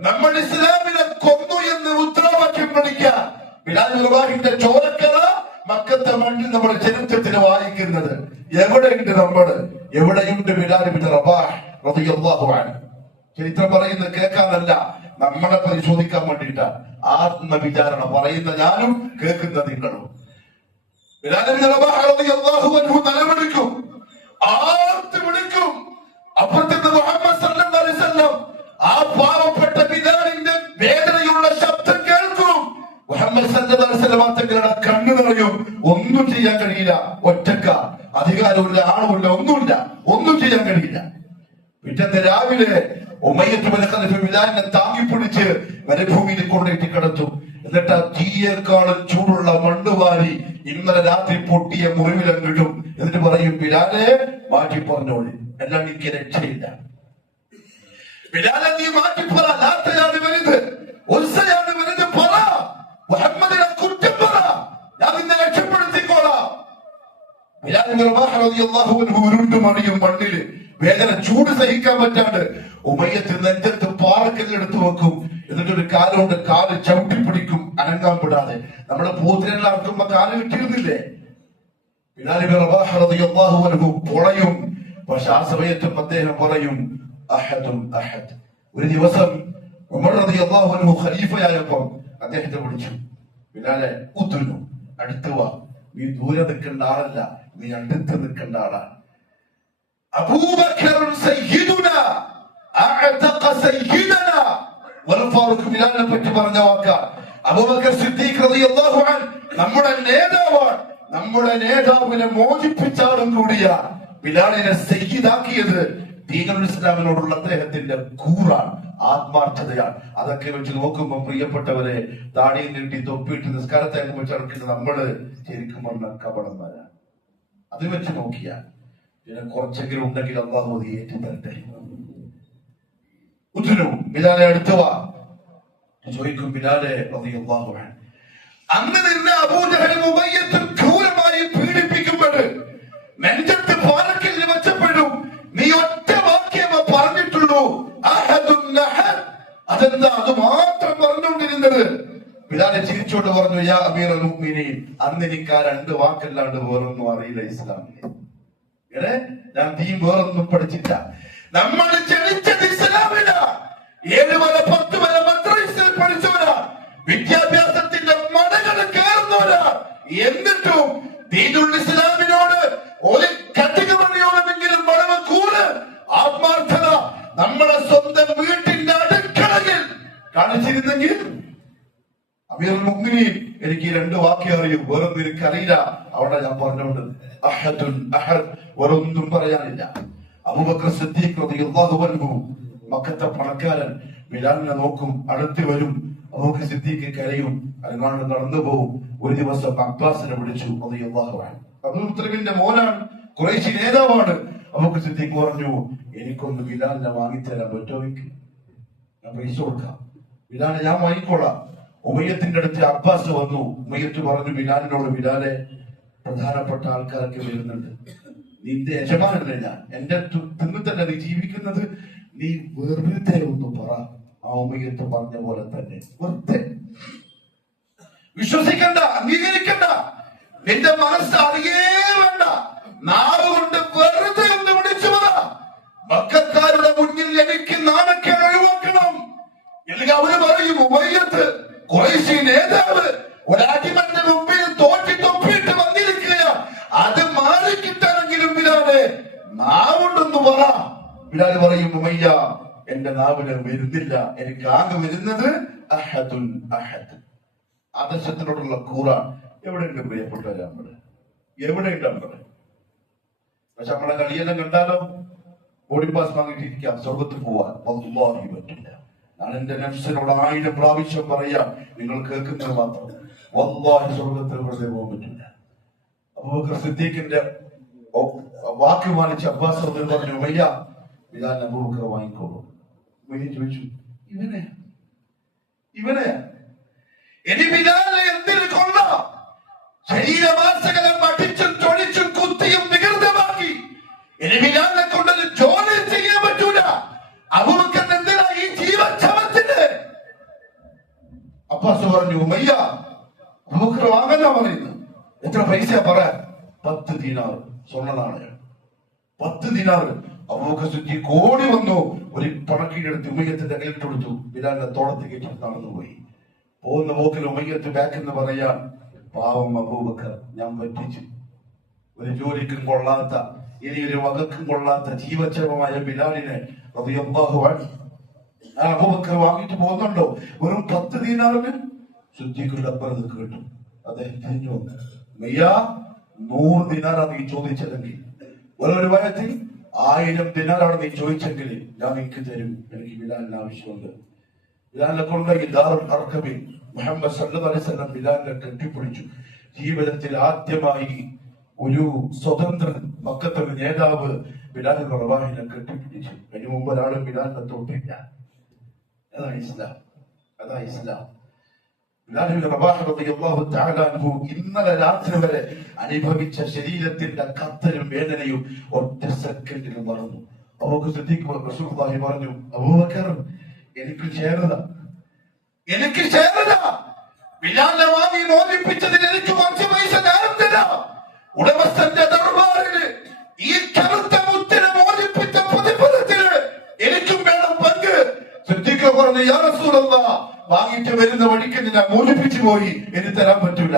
നമ്മൾ ഇസ്ലാമിനെ കൊന്നു എന്ന് മുദ്രാവാക്യം വിളിക്കാം. ബിലാൽ റബാഹിന്റെ ചോരക്കറ മക്കത്തെ മണ്ണിൽ നമ്മൾ ചരിത്രത്തിൽ വായിക്കുന്നത്. എവിടെയുണ്ട് നമ്മള്? എവിടെയുണ്ട് ബിലാൽ ഇബ്നു റബാഹ് റളിയല്ലാഹു അൻഹു? ചരിത്രം പറയുന്നത് കേൾക്കാനല്ല, നമ്മളെ പരിശോധിക്കാൻ വേണ്ടിയിട്ടാണ്. ആത്മവിചാരണ പറയുന്ന ഞാനും കേൾക്കുന്ന നിങ്ങളും. ബിലാൽ ഇബ്നു റബാഹ് റളിയല്ലാഹു അൻഹു നിലവിളിക്കും, ആർത്ത് വിളിക്കും. അപ്പുറത്ത് മുഹമ്മദ് സല്ലല്ലാഹു അലൈഹി വസല്ലം ആ പാവപ്പെട്ട ബിലാലിന്റെ വേദനയുള്ള ശബ്ദം കേൾക്കും. മുഹമ്മദ് സല്ലല്ലാഹു അലൈഹി വസല്ലം തങ്ങളുടെ കണ്ണു നിറയും. ഒന്നും ചെയ്യാൻ കഴിയില്ല. ഒറ്റക്ക, അധികാരമില്ല, ആളുമില്ല, ഒന്നും ചെയ്യാൻ കഴിയില്ല. പിറ്റേന്ന് രാവിലെ ഉമയ്യത്ത് ബിൻ ഖലഫ് ബിലാലിനെ താങ്ങിപ്പിടിച്ച് മരുഭൂമിയിൽ കൊണ്ടിട്ട് കിടത്തും. എന്നിട്ട് ആ തീയേക്കാളും ചൂടുള്ള മണ്ണുവാരി ഇന്നലെ രാത്രി പൊട്ടിയ മുറിവിലങ്ങിടും. എന്നിട്ട് പറയും, ബിലാലെ മാറ്റി പറഞ്ഞോളി, എല്ലാം എനിക്ക് രക്ഷയില്ല. ബിലാലെ നീ മാറ്റി പറ, ലാത്തയാണ് വലുത്, ഉസ്സയാണ് വലുത്, പറ, മുഹമ്മദിനെ കുറ്റം പറ, ഞാൻ നിന്നെ രക്ഷപ്പെടുത്തിക്കോളാം. ബിലാൽ ഇബ്നു റബാഹ് റളിയല്ലാഹു അൻഹു ഉരുണ്ടു മറിയും മണ്ണില്. വേദന ചൂട് സഹിക്കാൻ പറ്റാണ്ട് ഉമയ്യത്ത് നെഞ്ചത്ത് പാറക്കല്ലെടുത്തു വെക്കും. എന്നിട്ടൊരു കാലുകൊണ്ട് കാല് ചവിട്ടി പിടിക്കും, അനങ്ങാൻ വിടാതെ. നമ്മുടെ പോത്തിനെല്ലാം അറക്കുമ്പോ കാല് കിട്ടിയിരുന്നില്ലേ? ബിലാൽ ഇബ്നു റബാഹ് റളിയല്ലാഹു അൻഹു പൊളയും. പക്ഷെ ആ സമയത്തും അദ്ദേഹം പറയും, അഹദുൻ അഹദ്. ഒരു ദിവസം ഉമർ റളിയല്ലാഹു അൻഹു ഖലീഫയായപ്പോൾ അദ്ദേഹത്തെ വിളിച്ചു, ബിലാലെ ഉദ്ദുനു, അടുത്ത് വാ, നീ ദൂരെ നിൽക്കേണ്ട ആളല്ല, നീ അടുത്ത് നിൽക്കേണ്ട ആളാണ്. അബൂബക്കർ സയ്യിദുനാ അഅതഖ സയ്യിദനാ. വൽഫാറൂഖ് ബിലാലിനെ പറ്റി പറഞ്ഞ വാക്കാണ്. അബൂബക്കർ സിദ്ദീഖ് റളിയല്ലാഹു അൻഹു നമ്മുടെ നേതാവാണ്. നമ്മുടെ നേതാവിനെ മോചിപ്പിച്ച ആളും കൂടിയാണ്. ബിലാലിനെ സയ്യിദാക്കിയത് ദീനുൽ ഇസ്ലാമിനോടുള്ള അദ്ദേഹത്തിന്റെ കൂറാണ്, ആത്മാർത്ഥതയാണ്. അതൊക്കെ വെച്ച് നോക്കുമ്പോൾ പ്രിയപ്പെട്ടവരെ, താടിയും നീട്ടി തൊപ്പിയിട്ട് നിസ്കാരത്തേക്ക് വെച്ച് നടക്കുന്ന നമ്മള് ശരിക്കും പറഞ്ഞ കപടന്മാരാണ്. അത് വെച്ച് നോക്കിയാൽ പിന്നെ കുറച്ചെങ്കിലും ഉണ്ടെങ്കിൽ അള്ളാഹു അത് ഏറ്റു തരട്ടെ. ബിലാലെ അടുത്തുവാ ചോദിക്കും. ബിലാലെ റളിയല്ലാഹു അൻഹു, അന്ന് നിന്നെ അബൂജഹലും ഉമയ്യത്തും ക്രൂരമായി പീഡിപ്പിക്കുമ്പോൾ നെഞ്ചത്ത് പാറക്കല്ല് വെച്ചപ്പോഴും നീ ഒറ്റ വാക്യമേ പറഞ്ഞിട്ടുള്ളൂ, അഹദുൻ അഹദ്. അതെന്താ അത് മാത്രം പറഞ്ഞുകൊണ്ടിരുന്നത്? ബിലാലെ ചിരിച്ചോണ്ട് പറഞ്ഞു, യാ അമീറുൽ മുഅ്മിനീൻ, അന്ന് എനിക്ക് ആ 2 വാക്കല്ലാണ്ട് വേറൊന്നും അറിയില്ല ഇസ്ലാമിലെ. ഞാൻ ദീൻ വേറൊന്നും പഠിച്ചില്ല. നമ്മൾ ജനിച്ചത് ഇസ്ലാമില. 7 വരെ 10 വരെ മദ്രസയിൽ പഠിച്ചവരാ, വിദ്യാഭ്യാസത്തിന്റെ മടകൾ കയറുന്നവരാ. എന്നിട്ടും ദീനുൽ ഇസ്ലാമിനോട് ഒരു കട്ടികമണിയോടെങ്കിലും വളവ് കൂറ് ആത്മാർത്ഥത നമ്മളെ സ്വന്തം വീട്ടിന്റെ അടുക്കളയിൽ കാണിച്ചിരുന്നെങ്കിൽ, അമീറുൽ മുഅ്മിനീൻ, എനിക്ക് 2 വാക്കേ അറിയൂ, വേറൊന്നും എനിക്കറിയില്ല. അവിടെ ഞാൻ പറഞ്ഞുകൊണ്ട് അഹദുൻ അഹദ്, വേറൊന്നും പറയാനില്ല. അബൂബക്കർ സിദ്ദീഖ് റളിയല്ലാഹു അൻഹു, മക്കത്തെ പണക്കാരൻ, ബിലാലിനെ നോക്കും, അടുത്ത് വരും. അബൂബക്കർ സിദ്ദീഖ് കരയും, അങ്ങാണ്ട് നടന്നു പോകും. ഒരു ദിവസം അബ്ബാസിനെ വിളിച്ചു റളിയല്ലാഹു അൻഹു. അബൂൽ മുത്തലിബിന്റെ മോനാണ്, ഖുറൈശി നേതാവാണ്. അബൂബക്കർ സിദ്ദീഖ് പറഞ്ഞു, എനിക്കൊന്ന് ബിലാലിനെ വാങ്ങിത്തരാൻ പറ്റുമോ? ഞാൻ പൈസ കൊടുക്കാം, ബിലാലിനെ ഞാൻ വാങ്ങിക്കോളാം. ഉമയ്യത്തിന്റെ അടുത്ത് അബ്ബാസ് വന്നു. ഉമയ്യത്ത് പറഞ്ഞു ബിലാലിനോട്, ബിലാലെ, പ്രധാനപ്പെട്ട ആൾക്കാരൊക്കെ വരുന്നുണ്ട്, നിന്റെ യജമാനല്ലേ ഞാൻ, എന്റെ തിന്നിട്ടല്ല നീ ജീവിക്കുന്നത്, നീ വെറുതെ ഒന്ന് പറ. ആ ഉമയ്യത്ത് പറഞ്ഞ പോലെ തന്നെ വെറുതെ വിശ്വസിക്കണ്ട, അംഗീകരിക്കണ്ട, നിന്റെ മനസ്സ് അറിയേ വേണ്ട, നാവ് കൊണ്ട് വെറുതെ ഒന്ന് വിളിച്ചു പറ, മക്കക്കാരുടെ മുന്നിൽ എനിക്ക് നാണക്കേട് ഒഴിവാക്കണം. അല്ലെങ്കിൽ അവര് പറയും, ഉമയ്യത്ത് ഖുറൈശി നേതാവ് ഒരാട്ടിമന്റെ മുമ്പിൽ തോറ്റി തൊപ്പിയിട്ട് വന്നിരിക്കുക, അത് മാറിക്കിട്ടാനെങ്കിലും ബിലാലെ നാവുണ്ടെന്ന് പറ. ബിലാൽ പറയും, ഉമയ്യ, എന്റെ നാവിന് വരുന്നില്ല, എനിക്ക് ആകെ വരുന്നത് അഹദുൻ അഹദ്. ആദർശത്തിനോടുള്ള കൂറാണ്. എവിടെയുണ്ട് പ്രിയപ്പെട്ടവരാ നമ്മള്? എവിടെയുണ്ട് നമ്മള്? പക്ഷെ നമ്മളെ കളിയെല്ലാം കണ്ടാലോ, ബോർഡിംഗ് പാസ് വാങ്ങിയിട്ടിരിക്കാം, സ്വർഗത്തിൽ പോവാൻ വല്ലാഹി പറ്റില്ല. ഞാൻ എന്റെ നഫ്സിനോട് 1000 പ്രാവശ്യം പറയാം, നിങ്ങൾ കേൾക്കുന്നത് മാത്രം. വല്ലാഹി സ്വർഗത്തിൽ വെറുതെ പോകാൻ പറ്റില്ല. അബൂബക്കർ സിദ്ദീഖിന്റെ വാക്ക് മാനിച്ച് അബ്ബാസ് റളിയല്ലാഹു പറഞ്ഞു, ഉമയ്യ, ബിലാലിനെ അബൂബക്കർ വാങ്ങിക്കോളൂ. ഉമയ്യ ചോദിച്ചു, ഇവനെ ഇനി ബിലാലിനെ എന്തിനു കൊണ്ട? ശരീരമാസകലം അടിച്ചും തൊഴിച്ചും കുത്തിയും വികൃതമാക്കി ഇനി ബിലാലിനെ കൊണ്ടൊരു ജോലി ചെയ്യാൻ പറ്റൂല. അബൂബക്കർ എന്തിനാ ഈ ജീവച്ഛവത്തിന്? അബ്ബാസ് പറഞ്ഞു, ഉമയ്യ, അബൂബക്കർ വാങ്ങാനാ പറയുന്നു. എത്ര പൈസ പറയാൻ? 10 ദീനാർ സ്വർണ്ണ നാണയം. 10 ദീനാർ. അബൂബക്കർ സിദ്ദീഖ് ഓടി വന്നു, ഒരു പണക്കീഴെടുത്ത് ഉമയ്യത്തിന്റെ കയ്യിലിട്ട് കൊടുത്തു. ബിലാലിന്റെ തോളത്ത് കയറ്റി നടന്നുപോയി. പോകുന്ന പോക്കിൽ ഉമയ്യത്ത് ബാക്കെന്ന് പറയാൻ, പാവം അബൂബക്കർ, ഞാൻ പറ്റിച്ചു. ഒരു ജോലിക്കും കൊള്ളാത്ത, ഇനി ഒരു വകക്കും കൊള്ളാത്ത ജീവച്ഛവമായ ബിലാലിനെ റളിയല്ലാഹു അൻഹു അബൂബക്കർ വാങ്ങിട്ട് പോകുന്നുണ്ടോ? വെറും 10 ദീനാറിന്. സിദ്ദീഖുൽ അക്ബർ കേട്ടു. അദ്ദേഹം തിരിഞ്ഞു വന്നു, ഉമയ്യ, 100 ദിനാറാണ് നീ ചോദിച്ചതെങ്കിൽ, ഒരു വയത്തിൽ 1000 ദിനാറാണ് നീ ചോദിച്ചെങ്കിൽ ഞാൻ എനിക്ക് തരും. എനിക്ക് ബിലാലിന് ആവശ്യമുണ്ട്. ബിലാലിനെ കൊണ്ടുപോയി ദാറുൽ അർഖമിൽ മുഹമ്മദ് സല്ലല്ലാഹു അലൈഹി വസല്ലം ബിലാലിനെ കെട്ടിപ്പിടിച്ചു. ജീവിതത്തിൽ ആദ്യമായി ഒരു സ്വതന്ത്രൻ, മക്കത്തെ നേതാവ് ബിലാൽ റളിയല്ലാഹുവിനെ കെട്ടിപ്പിടിച്ചു. അതിനു മുമ്പ് ഒരാളും ബിലാലിനെ തൊട്ടില്ല. അതാ ഇസ്ലാം, അതാ ഇസ്ലാം. ഇന്നലെ രാത്രി വരെ അനുഭവിച്ച ശരീരത്തിന്റെ കത്തലും വേദനയും ഒറ്റ സെക്കൻഡിൽ മറന്നു. അബൂബക്കർ സിദ്ദീഖ് റസൂലുള്ളാഹി പറഞ്ഞു, അബൂബക്കർ, എനിക്ക് ചേർന്ന ബിലാലിനെ വാങ്ങി മോചിപ്പിച്ചതിന് എനിക്ക് 5 പൈസ ഞാനും തരാം. ഉടമസ്ഥന്റെ ദർബാറിൽ ഈ കറുത്ത മുത്തിനെ മോചിപ്പിച്ച പ്രതിഫലത്തിന് എനിക്കും വേണം പങ്ക്. സിദ്ദീഖ് പറഞ്ഞു, യാ റസൂലല്ലാഹ്, വാങ്ങിട്ട് വരുന്ന വഴിക്ക് ഞാൻ മോചിപ്പിച്ചു പോയി, എനിക്ക് തരാൻ പറ്റൂല.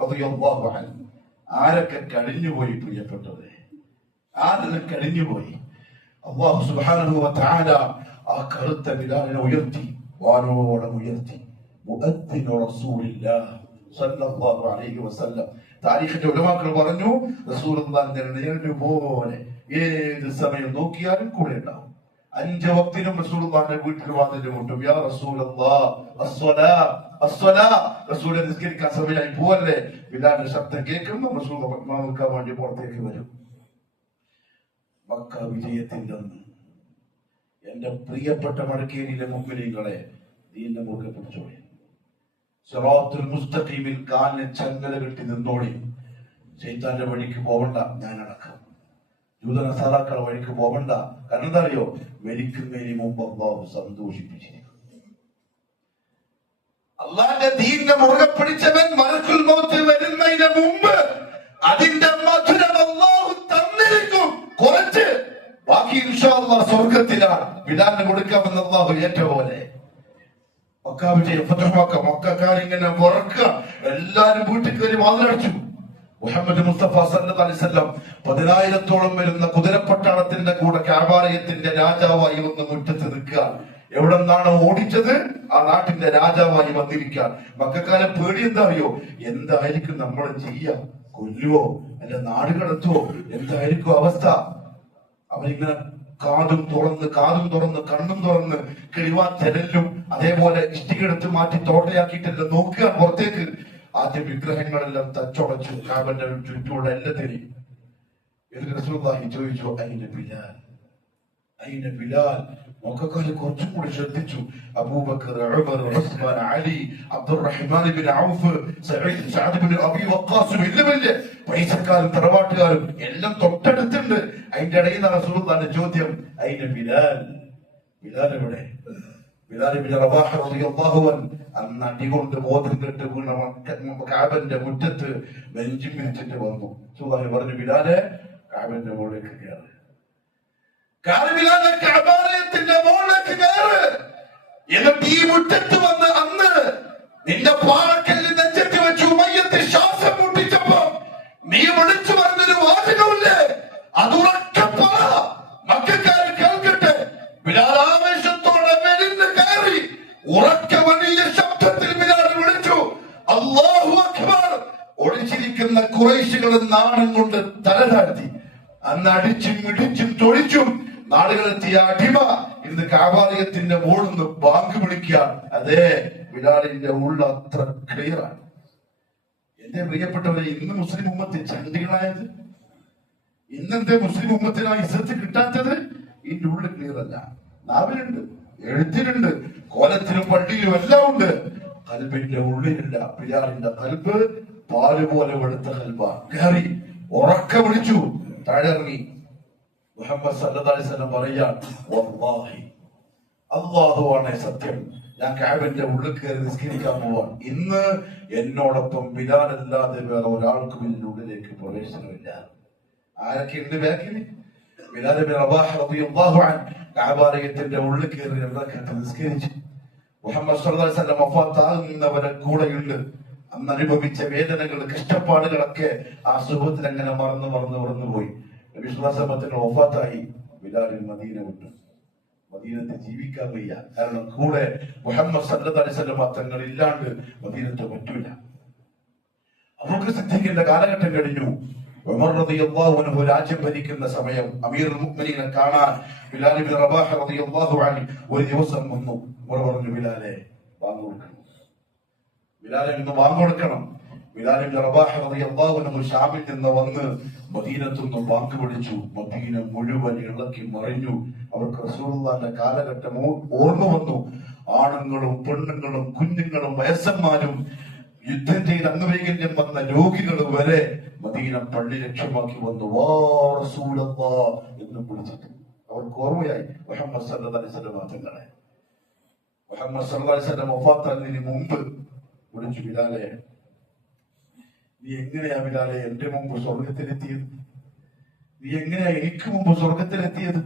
റളിയല്ലാഹു അൻഹു. ആരൊക്കെ കഴിഞ്ഞുപോയി പ്രിയപ്പെട്ടവരെ, ആരൊക്കെ കഴിഞ്ഞുപോയി. അല്ലാഹു സുബ്ഹാനഹു വ തആല ആ കറുത്ത ബിലാലിനെ ഉയർത്തി, വാനോളം ഉയർത്തി. മുഅദ്ദിനു റസൂലില്ലാഹ് സല്ലല്ലാഹു അലൈഹി വസല്ലം. താരീഖിന്റെ ഉലമാക്കൾ പറഞ്ഞു, റസൂലുള്ളാഹിന്റെ നിഴല് പോലെ ഏത് സമയം നോക്കിയാലും കൂടെ ഉണ്ടാവും. 5 വക്തിനും റസൂലുള്ളാഹിന്റെ വീട്ടിൽ വാതിൽ മുട്ടും. യാ റസൂലല്ലാഹ് അസ്സലാ അസ്സലാ. റസൂലെ നിസ്കരിക്കാൻ സമയമായി പോവല്ലേ. ബിലാലിന്റെ ശബ്ദം കേൾക്കുമ്പോൾ റസൂൽ നോക്കാൻ വേണ്ടി പുറത്തേക്ക് വരും. മക്ക വിജയത്തിന്റെ അന്ന് എന്റെ പ്രിയപ്പെട്ട മടക്കേരിയിലെ മുഅ്മിനീങ്ങളെ, ദീനിനെ മുറുകെ പിടിച്ചോളി. സിറാത്തുൽ മുസ്തഖീമിൽ കാലിന് ചങ്ങല കെട്ടി നിന്നോളി. ശൈത്താന്റെ വഴിക്ക് പോവണ്ട, ഞാൻ അടക്കം. ജൂതനസാറാക്കളുടെ വഴിക്ക് പോവണ്ട. കാരണം എന്താ അറിയോ? മരിക്കുന്നതിന് മുമ്പ് അല്ലാഹു സന്തോഷിപ്പിച്ചിരിക്കും. അള്ളാന്റെ ദീനിനെ മുറുകെ പിടിച്ചവൻ മലക്കുൽ മൗത്ത് വരുന്നതിന് മുമ്പ് അതിന്റെ മധുരം അല്ലാഹു തന്നിരിക്കും. കുറച്ച് ബാക്കി ഇൻഷാ അല്ലാഹ് സ്വർഗത്തിലാണ്. ബിലാലിന് കൊടുക്കാമെന്ന് അല്ലാഹു ഏറ്റ പോലെ മക്ക വിജയം, ഫതഹ് മക്ക. മക്കക്കാരിങ്ങനെ പുറക്കുക, എല്ലാരും വീട്ടിൽ കയറി വാതിലടച്ചു. മുഹമ്മദ് മുസ്തഫ സല്ലല്ലാഹു അലൈഹി വസല്ലം 10,000-ഓളം വരുന്ന കുതിരപ്പട്ടാളത്തിന്റെ കൂടെ കഅബാലയത്തിന്റെ രാജാവായി വന്ന് മുറ്റത്ത് നിൽക്കുക. എവിടെ നിന്നാണ് ഓടിച്ചത് ആ നാട്ടിന്റെ രാജാവായി വന്നിരിക്കാൻ. മക്കക്കാരെ പേടി എന്താ അറിയോ? എന്തായിരിക്കും നമ്മൾ ചെയ്യുക? കൊല്ലുവോ അല്ല നാട് കടത്തുവോ? എന്തായിരിക്കും അവസ്ഥ? അവരിങ്ങനെ കാതും തുറന്ന് കണ്ണും തുറന്ന് കിളിവാൻ ചെരലും അതേപോലെ ഇഷ്ടികെടുത്ത് മാറ്റി തോട്ടയാക്കിയിട്ടല്ല നോക്കുക പുറത്തേക്ക്. ആദ്യം വിഗ്രഹങ്ങളെല്ലാം തച്ചുടച്ചു. കാബന്റെ ചുറ്റുമുള്ള എല്ലാത്തിനെയും റസൂലുള്ളാഹി ചോദിച്ചു, അയിന ബിലാൽ, അയിന ബിലാൽ. മക്കക്കാര് കുറച്ചും കൂടി ശ്രദ്ധിച്ചു. അബൂബക്കർ, ഉമർ, ഉസ്മാൻ, അലി, അബ്ദുറഹ്മാൻ ബിൻ ഔഫ്, സഅദ് ബിൻ അബി വഖാസ്, വലിയ പൈസക്കാരും തറവാട്ടുകാരും എല്ലാം തൊട്ടടുത്തുണ്ട്. അതിന്റെ ഇടയിൽ റസൂലുള്ളാഹിന്റെ ചോദ്യം, അയിന ബിലാൽ, ബിലാൽ എവിടെ? ബിലാൽ ഇബ്നു റബാഹ റളിയല്ലാഹു അൻഹു അന്ന് അടികൊണ്ട് ബോധം കെട്ട് വീണ കഅബന്റെ മുറ്റത്ത് ബെഞ്ചും വിരിച്ചിട്ട് വന്നു. റസൂലുള്ളാഹി പറഞ്ഞു, ബിലാലെ കഅബന്റെ മുകളിലേക്ക് കയറ്. ബിലാലെ കഅബാലയത്തിന്റെ മുകളിലേക്ക് കയറ്. എന്നിട്ട് ഈ മുറ്റത്ത് വന്ന് അന്ന് നിന്റെ പാറക്കല്ല് നെഞ്ചത്ത് വെച്ച് ഉമയ്യത്ത് ശ്വാസം മുട്ടിച്ചപ്പോ നീ വിളിച്ചു പറഞ്ഞൊരു വാചകമില്ലേ? അതുറക്കെ പറ, മക്കക്കാര് കേൾക്കട്ടെ. ബിലാൽ ആവേശത്തോടെ മെലിഞ്ഞ് കയറി ഉറക്കെ വലിയ ശബ്ദത്തിൽ ബിലാൽ വിളിച്ചു, അല്ലാഹു അക്ബർ. ഒളിച്ചിരിക്കുന്ന ഖുറൈശികൾ നാണം കൊണ്ട് തലതാഴ്ത്തി. അന്ന് അടിച്ചും ഇടിച്ചും തൊഴിച്ചും നാടുകളെത്തിയ അടിമ ഇന്ന് കഅബാലയത്തിന്റെ മുകളിൽ ബാങ്ക് വിളിക്കാൻ. അതേ, ബിലാലിന്റെ ഉള്ള അത്ര ക്ലിയറാണ്. എന്റെ പ്രിയപ്പെട്ടവരെ, ഇന്ന് മുസ്ലിം ഉമ്മത്ത് ചണ്ടികളായത്, ഇന്നെന്തേ മുസ്ലിം ഉമ്മത്തിനാ ഇസ്സത്ത് കിട്ടാത്തത്? ഇതിന്റെ ഉള്ളിൽ ക്ലിയർ അല്ല. നാവിലുണ്ട്, എഴുത്തിലുണ്ട്, കോലത്തിലും പള്ളിയിലും എല്ലാം ഉണ്ട്. കൽബിന്റെ ഉള്ളിലില്ല. ബിലാലിന്റെ കൽബ് പാല് പോലെ വെളുത്ത കൽബ. കയറി ഉറക്ക വിളിച്ചു, താഴെ ഇറങ്ങി. മുഹമ്മദ് സല്ലല്ലാഹു അലൈഹി വസല്ലം പറയാൻ, വല്ലാഹി, അല്ലാഹുവാണ് സത്യം, ഞാൻ കഅബന്റെ ഉള്ളിൽ കയറി നിസ്കരിക്കാൻ പോവാൻ. ഇന്ന് എന്നോടൊപ്പം ബിലാൽ അല്ലാതെ വേറെ ഒരാൾക്കും ഇതിന്റെ ഉള്ളിലേക്ക് പ്രവേശനമില്ല. ആരൊക്കെയുണ്ട് ബാക്കിൽ? ബിലാൽ ഇബ്നു റബാഹ റളിയല്ലാഹു അൻഹു കഅബാലയത്തിന്റെ ഉള്ളിൽ കയറി റക്അത്ത് നിസ്കരിച്ചു. മുഹമ്മദ് സല്ലല്ലാഹു അലൈഹി വസല്ലം വഫാത്താകുന്നവരെ കൂടെയുണ്ട്. അന്ന് അനുഭവിച്ച വേദനകൾ, കഷ്ടപ്പാടുകളൊക്കെ ആ സുഖത്തിൽ അങ്ങനെ മറന്നു പോയി. വിശ്വാസത്തിന് വഫാത്തായി. ബിലാലിൽ മദീന വിട്ടു. മദീനത്തെ ജീവിക്കാൻ വയ്യ. കാരണം കൂടെ മുഹമ്മദ് സല്ലല്ലാഹു അലൈഹി വസല്ലം തങ്ങൾ ഇല്ലാണ്ട് മദീനത്തെ പറ്റൂല. അബൂബക്കർ സിദ്ദീഖിന്റെ കാലഘട്ടം കഴിഞ്ഞു. ഉമർ റളിയല്ലാഹു അൻഹു രാജ്യം ഭരിക്കുന്ന സമയം അമീറുൽ മുഅ്മിനീനെ കാണാൻ ബിലാൽ ഇബ്നു റബാഹ റളിയല്ലാഹു അൻഹു ഒരു ദിവസം വന്നു. ഉമർ പറഞ്ഞു, ബിലാലെ ബാങ്ക് കൊടുക്കണം, ബിലാലെ ഇന്ന് ബാങ്ക് കൊടുക്കണം. ബിലാൽ ഇബ്നു റബാഹ റളിയല്ലാഹു അൻഹു ഷാമിൽ നിന്ന് വന്ന് മദീനത്തു നിന്ന് ബാങ്ക് വിളിച്ചു. മദീന മുഴുവൻ ഇളക്കി മറിഞ്ഞു. അവർക്ക് റസൂലുള്ളാഹിന്റെ കാലഘട്ടം ഓർമ്മ വന്നു. ആണുങ്ങളും പെണ്ണുങ്ങളും കുഞ്ഞുങ്ങളും വയസ്സന്മാരും യുദ്ധം ചെയ്ത് അംഗവൈകല്യം വന്ന രോഗികൾ വരെ മദീന പള്ളി ലക്ഷ്യമാക്കി വന്നു. വാ റസൂലല്ലാഹ് എന്ന് വിളിച്ചിട്ട് അവർക്ക് ഓർമ്മയായി മുഹമ്മദ് സല്ലല്ലാഹു അലൈഹി വസല്ലം തങ്ങളെ. മുഹമ്മദ് സല്ലല്ലാഹു അലൈഹി വസല്ലം വഫാത്താകുന്നതിന് മുമ്പ് വിളിച്ചു, ബിലാലെ, നീ എങ്ങനെയാ ബിലാലെ എന്റെ മുമ്പ് സ്വർഗത്തിലെത്തിയത്? നീ എങ്ങനെയാ എനിക്ക് മുമ്പ് സ്വർഗത്തിലെത്തിയത്?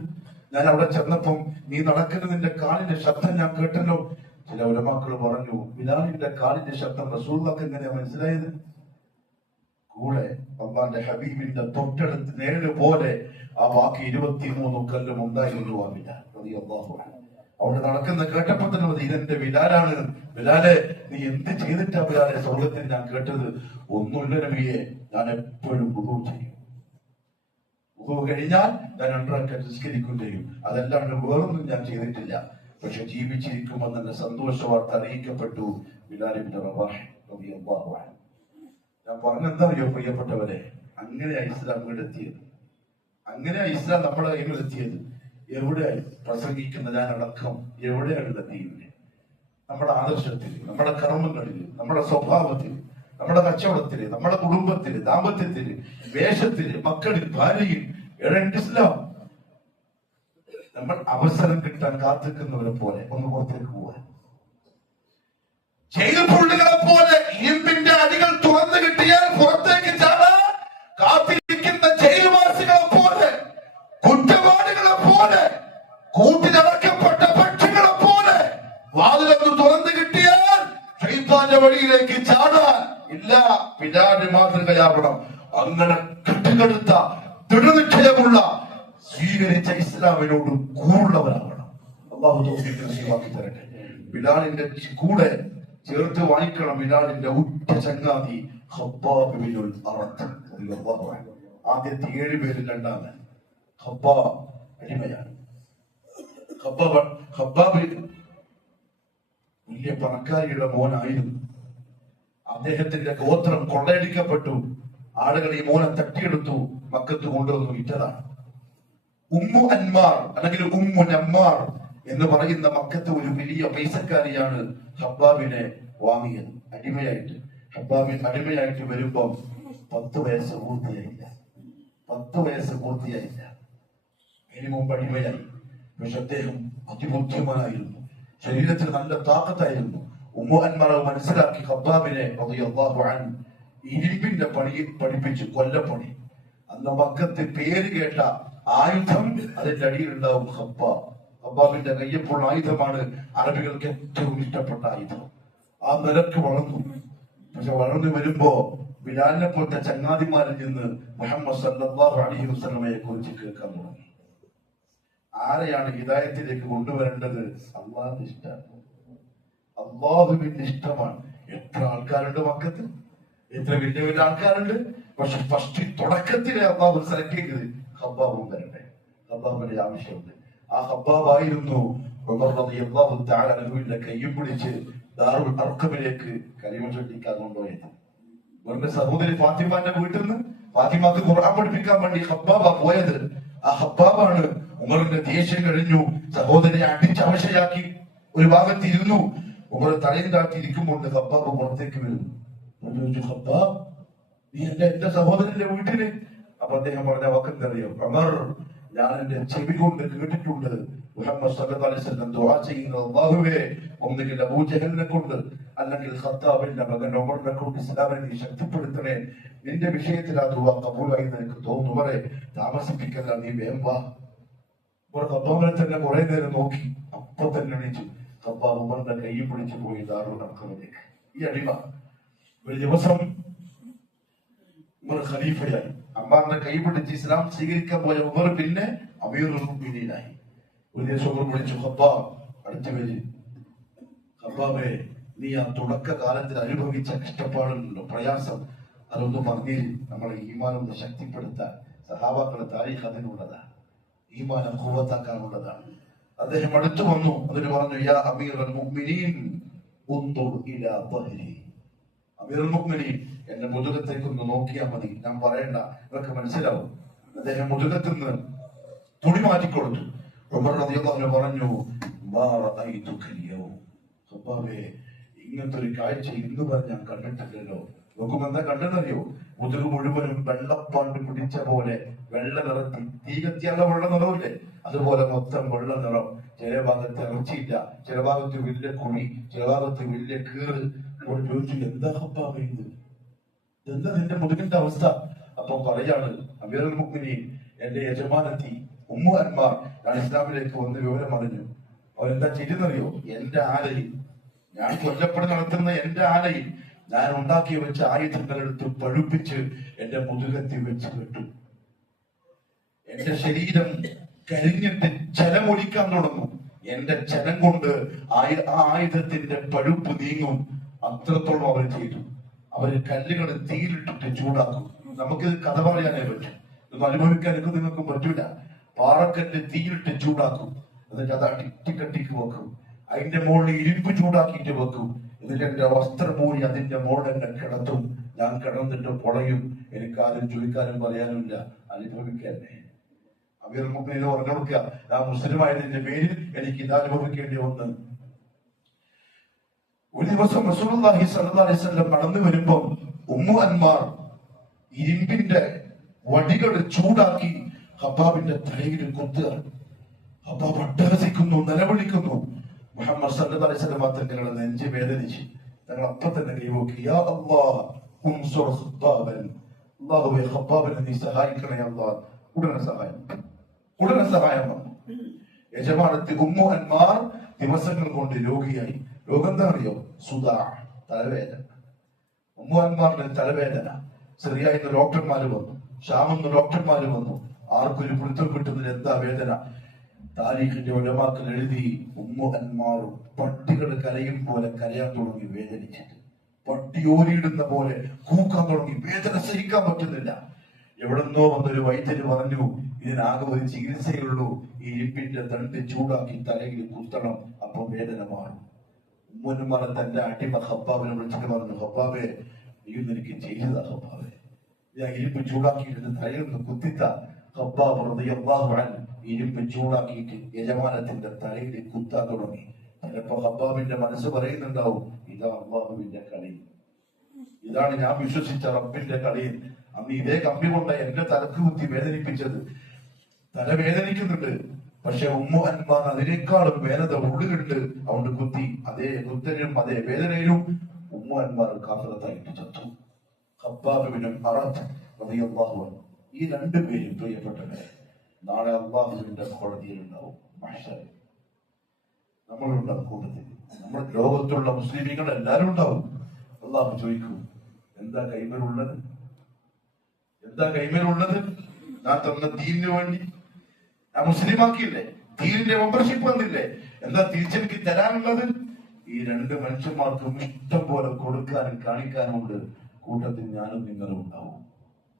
ഞാൻ അവിടെ ചെന്നപ്പം നീ നടക്കുന്ന നിന്റെ കാലിന്റെ ശബ്ദം ഞാൻ കേട്ടല്ലോ. ചില ഉലമാക്കൾ പറഞ്ഞു, ബിലാലിന്റെ കാലിന്റെ ശബ്ദം റസൂലുള്ളാഹിക്ക് എങ്ങനെയാ മനസ്സിലായത്? കൂടെ അല്ലാഹുവിന്റെ ഹബീബിന്റെ തൊട്ടടുത്ത് നേര് പോലെ ആ വാക്ക് 23 കല്ലും ഉണ്ടായിരുന്നു. ആ ബിലാൽ റളിയല്ലാഹു അൻഹു അവിടെ നടക്കുന്ന കേട്ടപ്പോ തന്നെ ഇതെന്റെ ബിലാലാണ്. ബിലാലെ, നീ എന്ത് ചെയ്തിട്ടാ ബിലാലെ സ്വർഗത്തിൽ ഞാൻ കേട്ടത്? ഒന്നുമില്ല നബിയെ, ഞാൻ എപ്പോഴും വുളൂ ചെയ്യും. കഴിഞ്ഞാൽ ഞാൻ 2 റക്അത്ത് നിസ്കരിക്കുകയും ചെയ്യും. അതല്ലാണ്ട് വേറൊന്നും ഞാൻ ചെയ്തിട്ടില്ല. പക്ഷെ ജീവിച്ചിരിക്കുമ്പോൾ നല്ല സന്തോഷ വാർത്ത അറിയിക്കപ്പെട്ടു. ബിലാൽ ഇബ്നു റബാഹ് റളിയല്ലാഹു അൻഹു. ഞാൻ പറഞ്ഞെന്താ അറിയോ പ്രിയപ്പെട്ടവരെ, അങ്ങനെയാ ഇസ്ലാം എത്തിയത്. അങ്ങനെയാ ഇസ്ലാം നമ്മുടെ കൈകളിലെത്തിയത്. എവിടെയായി പ്രസംഗിക്കുന്ന ഞാനടക്കം എവിടെയാണ് എത്തിയത്? നമ്മുടെ ആദർശത്തിൽ, നമ്മുടെ കർമ്മങ്ങളിൽ, നമ്മുടെ സ്വഭാവത്തിൽ, നമ്മുടെ കച്ചവടത്തില്, നമ്മുടെ കുടുംബത്തില്, ദാമ്പത്യത്തില്, വേഷത്തില്, മക്കളിൽ, ഭാര്യയിൽ. എവിടെ ഇസ്ലാം? നമ്മൾ അവസരം കിട്ടാൻ കാത്തിക്കുന്നവരെ പോലെ ഒന്ന് പുറത്തേക്ക് പോവാൻ, ജയിൽ പുള്ളികളെ പോലെ ഇരുമ്പിന്റെ അടികൾ തുറന്നു കിട്ടിയാൽ പുറത്തേക്ക് ചാടാൻ കാത്തിരിക്കുന്ന ജയിൽവാസികളെ പോലെ, കുറ്റവാളികളെ പോലെ, കൂട്ടിലടക്കപ്പെട്ട പക്ഷികളെ പോലെ വാതിലൊന്ന് തുറന്നു കിട്ടിയാൽ ശൈത്താന്റെ വഴിയിലേക്ക് ചാടാൻ ഇല്ല. പിതാവിന്റെ മാതൃകയാവണം. അങ്ങനെ കെട്ടുകെടുത്ത ദൃഢനിശ്ചയമുള്ള സ്വീകരിച്ച ഇസ്ലാമിനോട് കൂടുള്ളവരാവണം. അല്ലാഹു തൗഫീഖ് നസീബാക്കി തരട്ടെ. ബിലാലിന്റെ കൂടെ ചേർത്ത് വായിക്കണം. ബിലാലിന്റെ ഉറ്റ ചങ്ങാതി ഖബ്ബാബ് ബിനുൽ അറത്ത് റളിയല്ലാഹു അൻഹു. ആദ്യത്തെ 7 പേരിൽ 2ാമൻ ഖബ്ബാബ് അടിമയാണ്. ഖബ്ബാബ് വലിയ പണക്കാരിയുടെ മോനായിരുന്നു. അദ്ദേഹത്തിന്റെ ഗോത്രം കൊള്ളയടിക്കപ്പെട്ടു. ആളുകൾ ഈ മോനെ തട്ടിയെടുത്തു, മക്കത്ത് കൊണ്ടുവന്നു വിറ്റതാണ്. ഉമ്മു അൻമാർ അല്ലെങ്കിൽ ഉമ്മു നമ്മാർ എന്ന് പറയുന്ന മക്കത്ത് ഒരു വലിയ പൈസക്കാരിയാണ് ഹബ്ബാബിനെ വാങ്ങിയത് അടിമയായിട്ട്. ഹബ്ബാബിൻ അടിമയായിട്ട് വരുമ്പം 10 വയസ്സ് പൂർത്തിയായില്ല. 10 വയസ്സ് പൂർത്തിയായില്ല. ഇതിനു മുമ്പ് അടിമയായി. പക്ഷെ അദ്ദേഹം അതിബുദ്ധിമാനായിരുന്നു, ശരീരത്തിൽ നല്ല താക്കത്തായിരുന്നു. ഉമ്മു അൻമാർ മനസ്സിലാക്കി ഹബ്ബാബിനെ റളിയല്ലാഹു അൻഹു ഇരുമ്പിന്റെ പണി പഠിപ്പിച്ചു, കൊല്ലപ്പണി. അന്ന് മക്കത്ത് പേര് കേട്ട ആയുധം അതിന്റെ അടിയിലുണ്ടാവും ഖബ്ബാബ്. ഖബ്ബാബിന്റെ കയ്യപ്പുള്ള ആയുധമാണ് അറബികൾക്ക് ഏറ്റവും ഇഷ്ടപ്പെട്ട ആയുധം. ആ നിലക്ക് വളർന്നു. പക്ഷെ വളർന്നു വരുമ്പോ ബിലാലിനെ പോലത്തെ ചങ്ങാതിമാരിൽ നിന്ന് മുഹമ്മദ് സല്ലല്ലാഹു അലൈഹി വസല്ലമയെ കുറിച്ച് കേൾക്കാൻ തുടങ്ങി. ആരെയാണ് ഹിദായത്തിലേക്ക് കൊണ്ടുവരേണ്ടത്? അള്ളാഹുവിന്റെ ഇഷ്ടമാണ്. അള്ളാഹുവിന്റെ ഇഷ്ടമാണ്. എത്ര ആൾക്കാരുണ്ട് മക്കത്ത്, എത്ര വലിയ വലിയ ആൾക്കാരുണ്ട്. പക്ഷെ ഫസ്റ്റ് തുടക്കത്തിലെ അള്ളാഹു സെലക്ട് ചെയ്തത് ഹബ്ബാബും വരട്ടെ. ഹബ്ബാബിന്റെ ആവശ്യമുണ്ട്. ആ ഹബ്ബാബായിരുന്നു ഉമർ റളിയല്ലാഹു തആല അൻഹുവിന്റെ കയ്യും പിടിച്ച് ദാറുൽ അർഖമിലേക്ക് കലിമ ചൊല്ലിക്കാൻ കൊണ്ടുപോയത്. ഉമറിന്റെ സഹോദരി ഫാത്തിമാന്റെ വീട്ടിൽ നിന്ന് ഫാത്തിമാക്ക് ഖുർആൻ പഠിപ്പിക്കാൻ വേണ്ടി ഹബ്ബാബാ പോയത്. ആ ഹബ്ബാബാണ് ഉമറിന്റെ ദേഷ്യം കഴിഞ്ഞു സഹോദരിയെ അടിച്ചവശയാക്കി ഒരു ഭാഗത്ത് ഇരുന്നു. ഉമർ തലയും താഴ്ത്തി ഇരിക്കുമ്പോൾ ഹബ്ബാബ് പുറത്തേക്ക് വരുന്നു. ഹബ്ബാബ്, നീ എന്റെ സഹോദരന്റെ വീട്ടില്? അപ്പൊ അദ്ദേഹം പറഞ്ഞ വാക്കെന്തറിയോ? ഉമർ, ഞാൻ എന്റെ ചെവി കൊണ്ട് കേട്ടിട്ടുണ്ട് മുഹമ്മദ് സല്ലല്ലാഹു അലൈഹി വസല്ലം ദുആ ചെയ്യുന്നത്, അല്ലാഹുവേ ഒന്നുകിൽ അബൂജഹലിനെ കൊണ്ട് അല്ലെങ്കിൽ ഖത്താബിന്റെ മകൻ ഉമറിനെ കൊണ്ട് ഇസ്ലാമിനെ നീ ശക്തിപ്പെടുത്തണേ. നിന്റെ വിഷയത്തിൽ ആ ദുആ കബൂലായി എനിക്ക് തോന്നുന്നു. വരെ താമസിപ്പിക്കല്ല, നീ വേഗം വാ. ഖബ്ബാബിനെ തന്നെ കുറെ നേരം നോക്കി. അപ്പൊ തന്നെ എണീച്ചു. ഖബ്ബാബ് ഉമറിന്റെ കൈ പിടിച്ചു പോയി ദാറുൽ അർഖമിലേക്ക്. ഈ അടിമ ഒരു ദിവസം ഉമർ ഖലീഫയായി. അമ്മാറിന്റെ കൈ പിടിച്ച് ഇസ്ലാം സ്വീകരിക്കാൻ പോയ ഉമർ പിന്നെ അമീറുൽ മുഅ്മിനീനായി. ഒരു ദിവസം ഉമർ വിളിച്ചു, ഖബ്ബാബ് അടുത്ത് വരി. ഖബ്ബാബേ, നീ ആ തുടക്ക കാലത്തിൽ അനുഭവിച്ച കഷ്ടപ്പാടുണ്ടല്ലോ, പ്രയാസം, അതൊന്ന് പറഞ്ഞ് നമ്മളെ ഈമാനൊന്ന് ശക്തിപ്പെടുത്താൻ. സഹാബാക്കളുടെ താരീഖ് അതിനുള്ളതാണ്, ഈമാനെ ഖുവ്വത്താക്കാനുള്ളതാണ്. അദ്ദേഹം അടുത്തു വന്നു. അതിന് പറഞ്ഞു, യാ അമീറുൽ മുഅ്മിനീൻ ഉൻദുർ ഇലാ ളഹ്രി. അമീറുൽ മുഅ്മിനീൻ, എന്റെ മുതുകത്തേക്കൊന്ന് നോക്കിയാൽ മതി, ഞാൻ പറയണ്ട, ഇവർക്ക് മനസ്സിലാവും. അദ്ദേഹം മുതുകത്തിൽ നിന്ന് തുണി മാറ്റിക്കൊടുത്തു. ഉമർ റളിയല്ലാഹു അൻഹു പറഞ്ഞു, മാ റഅയ്തുക അൽ-യൗം. ഖബ്ബാബേ, ഇങ്ങനത്തെ ഒരു കാഴ്ച ഇന്ന് വരെ ഞാൻ കണ്ടിട്ടില്ലല്ലോ. നോക്കുമ്പോ എന്താ കണ്ടെന്നറിയോ? മുതുക് മുഴുവനും വെള്ളപ്പാണ്ട് പിടിച്ച പോലെ വെള്ള നിറത്തിൽ, തീ കത്തിയാലുള്ള വെള്ള നിറമില്ലേ, അതുപോലെ മൊത്തം വെള്ള നിറം. ചില ഭാഗത്ത് ഇറച്ചിയില്ല, ചില ഭാഗത്ത് വലിയ കുഴി, ചില ഭാഗത്ത് വലിയ കീറ്. ചോദിച്ചു, എന്താ ഖബ്ബാബേ ഇത്? എന്താ നിന്റെ മുതുകിന്റെ അവസ്ഥ? അപ്പൊ പറയാണ്, അമീറുൽ മുഅ്മിനീൻ, എന്റെ യജമാനത്തി ഉമ്മു അൻമാർ ഞാൻ ഇസ്ലാമിലേക്ക് വന്ന് വിവരം അറിഞ്ഞു. അവരെന്താ ചെയ്യുന്നറിയോ? എന്റെ ആലയിൽ, ഞാൻ കൊല്ലപ്പെട്ട് നടത്തുന്ന എന്റെ ആലയിൽ ഞാൻ ഉണ്ടാക്കി വെച്ച ആയുധങ്ങൾ എടുത്ത് പഴുപ്പിച്ച് എന്റെ മുതുകത്തിൽ വെച്ച് കെട്ടു. എന്റെ ശരീരം കരിഞ്ഞിട്ട് ചലമൊലിക്കാൻ തുടങ്ങും. എന്റെ ചലം കൊണ്ട് ആ ആയുധത്തിന്റെ പഴുപ്പ് നീങ്ങും. അത്രത്തോളം അവർ ചെയ്തു. അവര് കല്ലുകൾ തീയിലിട്ടിട്ട് ചൂടാക്കും. നമുക്കിത് കഥ പറയാനേ പറ്റും. ഇതൊന്നും അനുഭവിക്കാൻ എനിക്ക് നിങ്ങൾക്കും പറ്റൂല. പാറക്കല്ല് തീയിലിട്ട് ചൂടാക്കും, എന്നിട്ട് അത് അട്ടിക്കട്ടിക്ക് വെക്കും. അതിന്റെ മുകളിൽ ഇരുമ്പ് ചൂടാക്കിയിട്ട് വെക്കും. എന്നിട്ട് എന്റെ വസ്ത്രം മൂടി അതിന്റെ മുകളിൽ എന്നെ കിടത്തും. ഞാൻ കിടന്നിട്ട് പൊളയും. എനിക്കാരും ചോദിക്കാനും പറയാനുമില്ല, അനുഭവിക്കന്നെ. അമീർ മുഅ്മിനീൻ പറഞ്ഞു കൊടുക്കുക, ഞാൻ മുസ്ലിം ആയതിന്റെ പേരിൽ എനിക്ക് ഇത് അനുഭവിക്കേണ്ടി വന്നു. ഒരു ദിവസം റസൂലുള്ളാഹി സ്വല്ലല്ലാഹു അലൈഹി വസല്ലം നടന്നു വരുമ്പോൾ ഉമ്മു അൻമാർ ഇരുമ്പിന്റെ വടികൾ ചൂടാക്കി ഹബ്ബാബിന്റെ തലയിൽ കുത്തുക. ഹബ്ബാബ് അട്ടഹസിക്കുന്നു, നിലവിളിക്കുന്നു. മുഹമ്മദ് സല്ലല്ലാഹു അലൈഹി വസല്ലം തങ്ങളുടെ നെഞ്ച് വേദനിച്ച് തങ്ങൾ അപ്പം തന്നെ കൈവോക്കി, യാ അല്ലാഹ് ഉൻസുർ ഖബ്ബാബൻ, അല്ലാഹുവേ ഖബ്ബാബിനെ നീ സഹായിക്കണേ അല്ലാഹ്. ഉടനെ സഹായം വന്നു. യജമാനത്തി ഉമ്മു അൻമാർ ദിവസങ്ങൾ കൊണ്ട് രോഗിയായി. രോഗം എന്താ അറിയോ? സുദാ, തലവേദന. ഉമ്മു അൻമാറിന്റെ തലവേദന. സിറിയയിൽ ഡോക്ടർമാര് വന്നു, ഷാമിന്ന് ഡോക്ടർമാര് വന്നു. ആർക്കൊരു പിടുത്തം കിട്ടുന്നതിന് എന്താ വേദന? താരീഖിന്റെ ഉലമാക്കൾ എഴുതി, ഉമ്മു അൻമാർ പട്ടികൾ കരയും പോലെ കരയാൻ തുടങ്ങി. വേദനിച്ചിട്ട് പട്ടി ഓരിയിടുന്ന പോലെ കൂക്കാൻ തുടങ്ങി. വേദന സഹിക്കാൻ പറ്റുന്നില്ല. എവിടെന്നോ വന്നൊരു വൈദ്യര് പറഞ്ഞു, ഇതിനാകെ ഒരു ചികിത്സയുള്ളൂ, ഈ ഇരുമ്പിന്റെ തണ്ട് ചൂടാക്കി തലയിൽ കുത്തണം, അപ്പൊ വേദന മാറും. ഉമ്മന്മാർ തന്റെ അടിമ ഹബ്ബാബിനെ വിളിച്ചിട്ട് പറഞ്ഞു, ഹബ്ബാബെ നീയൊന്നും എനിക്ക് ചെയ്തതാ ഹബ്ബാബെ, ഞാൻ ഇരുമ്പ് ചൂടാക്കിയിട്ട് തലയിൽ നിന്ന് കുത്തിത്ത. ഹബ്ബാബ് റളിയല്ലാഹു അൻഹു ഇരുമ്പ് ചൂടാക്കിയിട്ട് യജമാനത്തിന്റെ തലയിൽ കുത്താൻ തുടങ്ങി. ചിലപ്പോ ഹബ്ബാബിന്റെ മനസ്സ് പറയുന്നുണ്ടാവും, ഇതാ അള്ളാഹുവിന്റെ കളി, ഇതാണ് ഞാൻ വിശ്വസിച്ച റബ്ബിന്റെ കളി. അന്ന് ഇതേ കമ്പി കൊണ്ട് എന്റെ തലക്ക് കുത്തി വേദനിപ്പിച്ചത്. തല വേദനിക്കുന്നുണ്ട്, പക്ഷെ ഉമ്മു അൻമാർ അതിനേക്കാളും വേദന ഉള്ളിലുണ്ട്. അതുകൊണ്ട് കുത്തി. അതേ കുത്തലും അതേ വേദനയിലും ഉമ്മു അൻമാർ കാഫിറത്തായിട്ട് ചത്തു. ഖബ്ബാബ് ബിൻ അറത്ത് റളിയല്ലാഹു അൻഹു. ഈ രണ്ടുപേരും പ്രിയപ്പെട്ടവരെ നാളെ അള്ളാഹുവിന്റെ കോടതിയിൽ ഉണ്ടാവും. മഹ്ശറിൽ നമ്മളുണ്ടാവും കൂട്ടത്തിൽ. നമ്മൾ ലോകത്തുള്ള മുസ്ലിമീങ്ങൾ എല്ലാവരും ഉണ്ടാവും. അള്ളാഹു ചോദിക്കും, എന്താ കൈമേലുള്ളത്? എന്താ കൈമേലുള്ളത്? ഞാൻ തന്ന ദീനിന് വേണ്ടി ഞാൻ മുസ്ലിമാക്കിയില്ലേ? ദീനിന്റെ മെമ്പർഷിപ്പ് വന്നില്ലേ? എന്താ തിരിച്ചെനിക്ക് തരാനുള്ളത്? ഈ രണ്ട് മനുഷ്യന്മാർക്കും ഇഷ്ടം പോലെ കൊടുക്കാനും കാണിക്കാനും ഉണ്ട്. കൂട്ടത്തിൽ ഞാനും നിങ്ങളും ഉണ്ടാവും.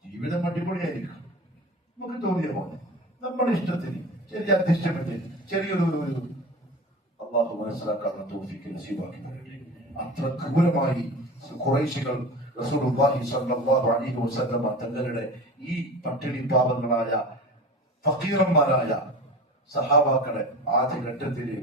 ജീവിതം അടിപൊളിയായിരിക്കും. നമുക്ക് തോന്നിയ പോലെ നമ്മുടെ ഇഷ്ടത്തിന്, ചെറിയ അധിഷ്ഠമത്തിൽ ചെറിയൊരു അള്ളാഹു മനസ്സിലാക്കാവുന്ന തൗഫീഖ് നസീബാക്കി തരട്ടെ. അത്ര ക്രൂരമായി ഖുറൈശികൾ റസൂലുള്ളാഹി സ്വല്ലല്ലാഹു അലൈഹി വസല്ലം തങ്ങളുടെ ഈ പട്ടിണി പാവങ്ങളായ ഫക്കീറന്മാരായ സഹാബാക്കളെ ആദ്യഘട്ടത്തില്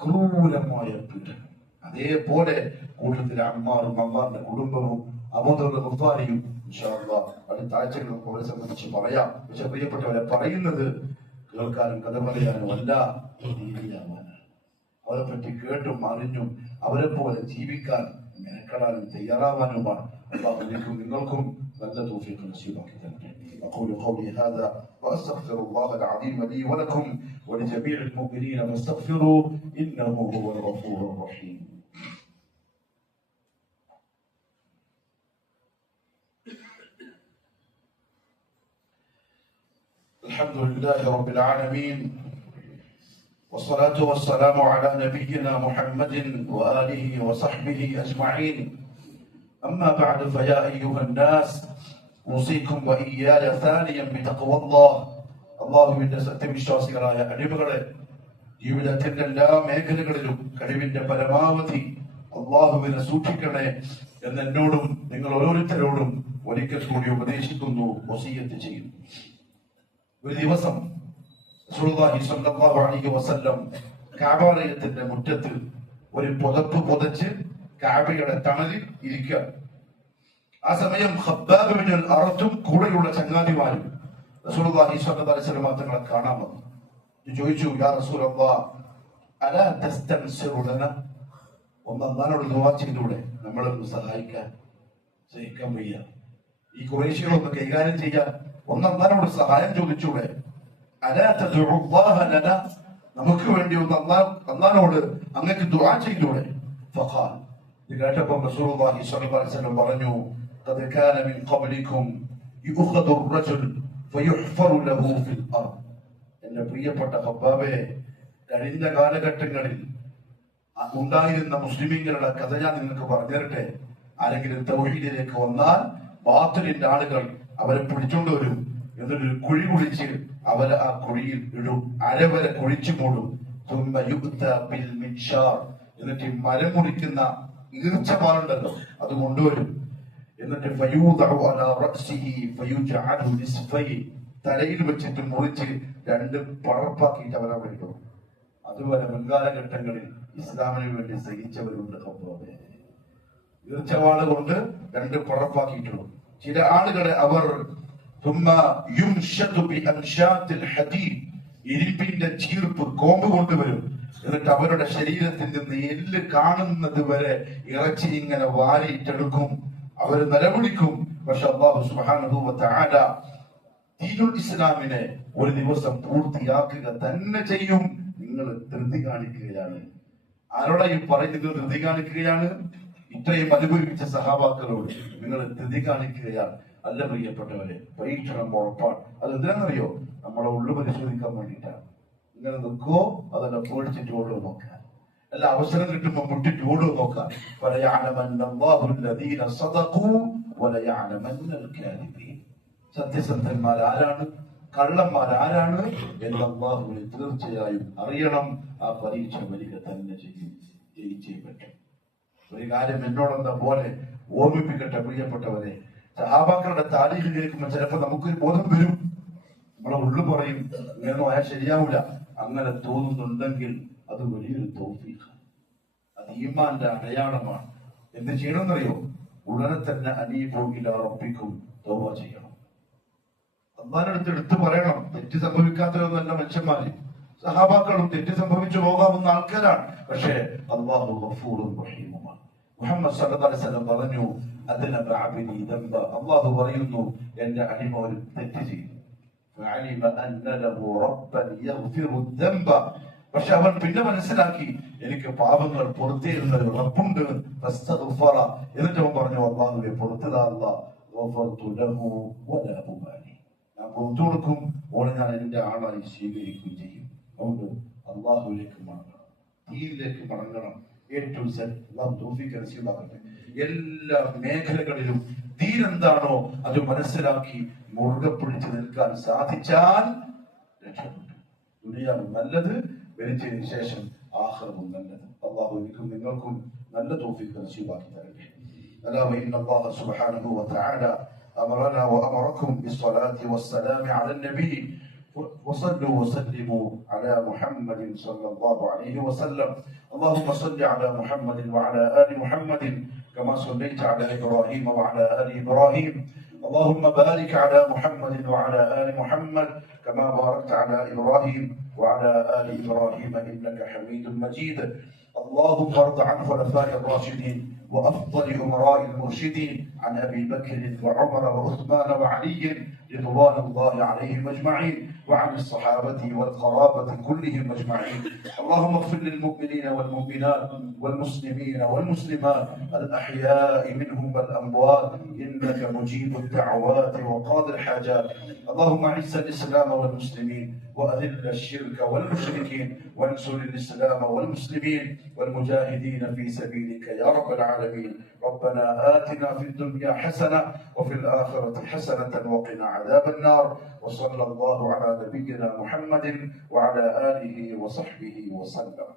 ക്രൂരമായ പീഡനം. അതേപോലെ കൂട്ടത്തിലെ അമ്മാറും അമ്മാറിന്റെ കുടുംബവും അബൂദർ ഗഫാരിയും ഇൻഷാ അല്ലാഹ് അടുത്ത ആഴ്ചകൾ അവരെ സംബന്ധിച്ച് പറയാം. പക്ഷെ പ്രിയപ്പെട്ടവരെ, പറയുന്നത് കേൾക്കാനും കഥ പറയാനും അല്ല, അവരെ പറ്റി കേട്ടും അറിഞ്ഞും അവരെ പോലെ ജീവിക്കാൻ മെനക്കെടാനും തയ്യാറാവാനുമാണ്. അല്ലാഹു എനിക്കും നിങ്ങൾക്കും നല്ല തൗഫീഖ് നസീബാക്കി തരട്ടെ. أقول قولي هذا وأستغفر الله العظيم لي ولكم ولجميع المؤمنين فاستغفروه إنه هو الغفور الرحيم. الحمد لله رب العالمين والصلاة والسلام على نبينا محمد وآله وصحبه أجمعين. أما بعد فيا أيها الناس أوصيكم وإياي ثانيا بتقوى الله. അള്ളാഹുവിന്റെ സത്യവിശ്വാസികളായ അടിമകളെ, ജീവിതത്തിന്റെ എല്ലാ മേഖലകളിലും കഴിവിന്റെ പരമാവധി അള്ളാഹുവിനെ സൂക്ഷിക്കണേ എന്ന് എന്നോടും നിങ്ങൾ ഓരോരുത്തരോടും ഒരിക്കൽ കൂടി ഉപദേശിക്കുന്നു, വസിയ്യത്ത് ചെയ്യുന്നു. ഒരു ദിവസം റസൂലുള്ളാഹി സ്വല്ലല്ലാഹു അലൈഹി വസല്ലം കഅബാലയത്തിന്റെ മുറ്റത്ത് ഒരു പുതപ്പ് പുതച്ച് കഅബയുടെ തണലിൽ ഇരിക്കുക. ആ സമയം ഖബ്ബാബ് ബിൻ അറത്തും കൂടെയുള്ള ചങ്ങാതിമാരും റസൂലുള്ളാഹി സ്വല്ലല്ലാഹു അലൈഹി വസല്ലം തങ്ങളെ കാണാൻ വന്നു. ചോദിച്ചു, യാ റസൂലല്ലാഹ് അലാ തസ്തൻസിറു ലനാ, ഒന്ന് അല്ലാഹുവോട് ദുആ ചെയ്തൂടെ, നമ്മളൊന്ന് സഹായിക്കാൻ? സഹിക്കാൻ വയ്യ, ഈ ഖുറൈശികളൊന്ന് കൈകാര്യം ചെയ്യാൻ ഒന്ന് അല്ലാഹുവോട് സഹായം ചോദിച്ചൂടെ? അലാ തദ്ഉല്ലാഹ ലനാ, നമുക്ക് വേണ്ടി ഒന്ന് അല്ലാഹുവോട് അങ്ങക്ക് ദുആ ചെയ്തൂടെ? ഫഖാൽ, ഇത് കേട്ടപ്പോൾ റസൂലുള്ളാഹി സ്വല്ലല്ലാഹു അലൈഹി വസല്ലം പറഞ്ഞു, ഖദ് കാന മിൻ ഖബ്ലികും യുഖദു الرجل فيحفر له في الارض. എന്റെ പ്രിയപ്പെട്ട ഖബ്ബാബേ, കഴിഞ്ഞ കാലഘട്ടങ്ങളിൽ ഉണ്ടായിരുന്ന മുസ്ലിമീങ്ങളുടെ കഥ ഞാൻ നിങ്ങൾക്ക് പറഞ്ഞു തരട്ടെ. ആരെങ്കിലും തൗഹീദിലേക്ക് വന്നാൽ ബാത്തിലിന്റെ ആളുകൾ അവരെ പിടിച്ചോണ്ട് വരും, എന്നിട്ട് കുഴി കുഴിച്ച് അവരെ ആ കുഴിയിൽ ഇടും, അരവരെ കുഴിച്ചു മൂടും. എന്നിട്ട് മരം മുറിക്കുന്ന ഈർച്ചമാലുണ്ടല്ലോ അത് കൊണ്ടുവരും. എന്നിട്ട് തലയിൽ വെച്ചിട്ട് മുറിച്ച് രണ്ട് പറപ്പാക്കിയിട്ട് അവരെ വിളിക്കും. അതുപോലെ മുൻകാലഘട്ടങ്ങളിൽ ഇസ്ലാമിന് വേണ്ടി സഹിച്ചവരുണ്ട്. ഈർച്ചവാള് കൊണ്ട് രണ്ട് പറപ്പാക്കിയിട്ടുള്ളൂ. ചില ആളുകളെ അവർ ഇരുമ്പിന്റെ ചീർപ്പ് കോമ്പ് കൊണ്ടുവരും. എന്നിട്ട് അവരുടെ ശരീരത്തിൽ നിന്ന് എല്ല് കാണുന്നത് വരെ ഇറച്ചി ഇങ്ങനെ വാരിയിട്ടെടുക്കും. അവർ നിലവിളിക്കും. പക്ഷെ അല്ലാഹു സുബ്ഹാനഹു വ തആല ദീനുൽ ഇസ്ലാമിനെ ഒരു ദിവസം പൂർത്തിയാക്കുക തന്നെ ചെയ്യും. നിങ്ങൾ ധൃതി കാണിക്കുകയാണ്. ആരോടായി പറയുന്നത്? ധൃതി കാണിക്കുകയാണ്. ഇത്രയും അനുഭവിച്ച സഹാബാക്കളോട് നിങ്ങൾ ധൃതി കാണിക്കുകയാണ്. അല്ല പ്രിയപ്പെട്ടവരെ, പരീക്ഷണം ഉറപ്പാണ്. അത് എന്തിനാണെന്നറിയോ? നമ്മളെ ഉള്ളു പരിശോധിക്കാൻ വേണ്ടിയിട്ടാണ്. ഇങ്ങനെ നിൽക്കോ അതല്ല പേടിച്ചിട്ട് ഓടുക നോക്കാൻ, അല്ല അവസരം കിട്ടുമ്പോ മുട്ടിട്ട് ഓടുക നോക്കാൻ. സത്യസന്ധന്മാർ ആരാണ്, കള്ളന്മാർ ആരാണ് എന്ന് അല്ലാഹുവിനെ തീർച്ചയായും അറിയണം. ആ പരീക്ഷ വരിക തന്നെ ചെയ്യും, ജയിച്ചേ പറ്റും. ഒരു കാര്യം എന്നോടെന്ന പോലെ ഓർമ്മിപ്പിക്കട്ടെ പ്രിയപ്പെട്ടവരെ, സഹാബാക്കളുടെ താരീഖ് കേൾക്കുമ്പോൾ ചിലപ്പോ നമുക്കൊരു ബോധം വരും. നമ്മളെ ഉള്ളു പറയും ഇങ്ങനെയൊന്നും ആയാൽ ശരിയാവൂല. അങ്ങനെ തോന്നുന്നുണ്ടെങ്കിൽ അത് വലിയൊരു തൗഫീഖ്, അത് ഈമാന്റെ അടയാളമാണ്. എന്ത് ചെയ്യണമെന്നറിയോ? ഉടനെ തന്നെ അനീബു ഇലാ റബ്ബിക്കും തൗബ ചെയ്യണം. അള്ളാഹിനടുത്ത് എടുത്തു പറയണം. തെറ്റ് സംഭവിക്കാത്തവരൊന്നല്ല മനുഷ്യന്മാര്. സഹാബാക്കളും തെറ്റ് സംഭവിച്ചു പോകാവുന്ന ആൾക്കാരാണ്. പക്ഷേ അല്ലാഹു ഗഫൂറുർ റഹീമുമാണ്. മുഹമ്മദ് സല്ലല്ലാഹു അലൈഹി വസല്ലം പറഞ്ഞു, അദ്നബ അബ്ദി ദംബ, അല്ലാഹു പറയുന്നു എന്റെ അടിമ ഒരു തെറ്റ് ചെയ്തു. ഫഅലിമ അന്ന ലഹു റബ്ബൻ യഗ്ഫിറു ദംബ, പക്ഷെ അവൻ പിന്നെ മനസ്സിലാക്കി എനിക്ക് പാപങ്ങൾ പുറത്തേരുന്ന ഒരു റബ്ബുണ്ട്. ഫസ്തഗ്ഫറ, എന്നിട്ട് അവൻ പറഞ്ഞു അല്ലാഹുവേ പുറത്തുതാ അല്ലാഹ്, ഗഫർതു ലഹു വലാ ഉബാലി, ഞാൻ പുറത്തു കൊടുക്കും, ഓളെ ഞാൻ എന്റെ ആളായി സ്വീകരിക്കുകയും ചെയ്യും. അതുകൊണ്ട് അള്ളാഹുവിലേക്ക് മടങ്ങണം, ദീനിലേക്ക് മടങ്ങണം. ഏറ്റവും നസീബാക്കട്ടെ. എല്ലാ മേഖലകളിലും ദീൻ എന്താണോ അത് മനസ്സിലാക്കി മുറുകെ പിടിച്ചു നിൽക്കാൻ സാധിച്ചാൽ രക്ഷപ്പെട്ടു. ദുനിയാവും നല്ലത്, മരിച്ചതിന് ശേഷം ആഖിറവും നല്ലത്. അള്ളാഹു എനിക്കും നിങ്ങൾക്കും നല്ല തൗഫീഖ് നസീബാക്കി തരട്ടെ. അലാ വഇന്ന അല്ലാഹ സുബ്ഹാനഹു വ തആല أمرنا وأمركم بالصلاة والسلام على النبي وصلوا وسلموا على محمد صلى الله عليه وسلم. اللهم صل على محمد وعلى آل محمد كما صليت على إبراهيم وعلى آل إبراهيم. اللهم بارك على محمد وعلى آل محمد كما باركت على إبراهيم وعلى آل إبراهيم إنك حميد مجيد. اللهم ارض عن خلفاء الراشدين وأفضل أمراء المرشدين، عن أبي بكر وعمر وعثمان وعلي رضوان الله عليهم أجمعين، وعن الصحابة والقرابة كلهم أجمعين. اللهم اغفر للمؤمنين والمؤمنات والمسلمين والمسلمات الأحياء منهم والأموات إنك مجيب الدعوات وقاضي الحاجات. اللهم أعز الإسلام والمسلمين وأذل الشرك والمشركين وانصر الإسلام والمسلمين والمجاهدين في سبيلك يا رب العالمين. ربنا آتنا في الدنيا حسنة وفي الآخرة حسنة وقنا عذاب النار. وصلى الله على نبينا محمد وعلى آله وصحبه وسلم.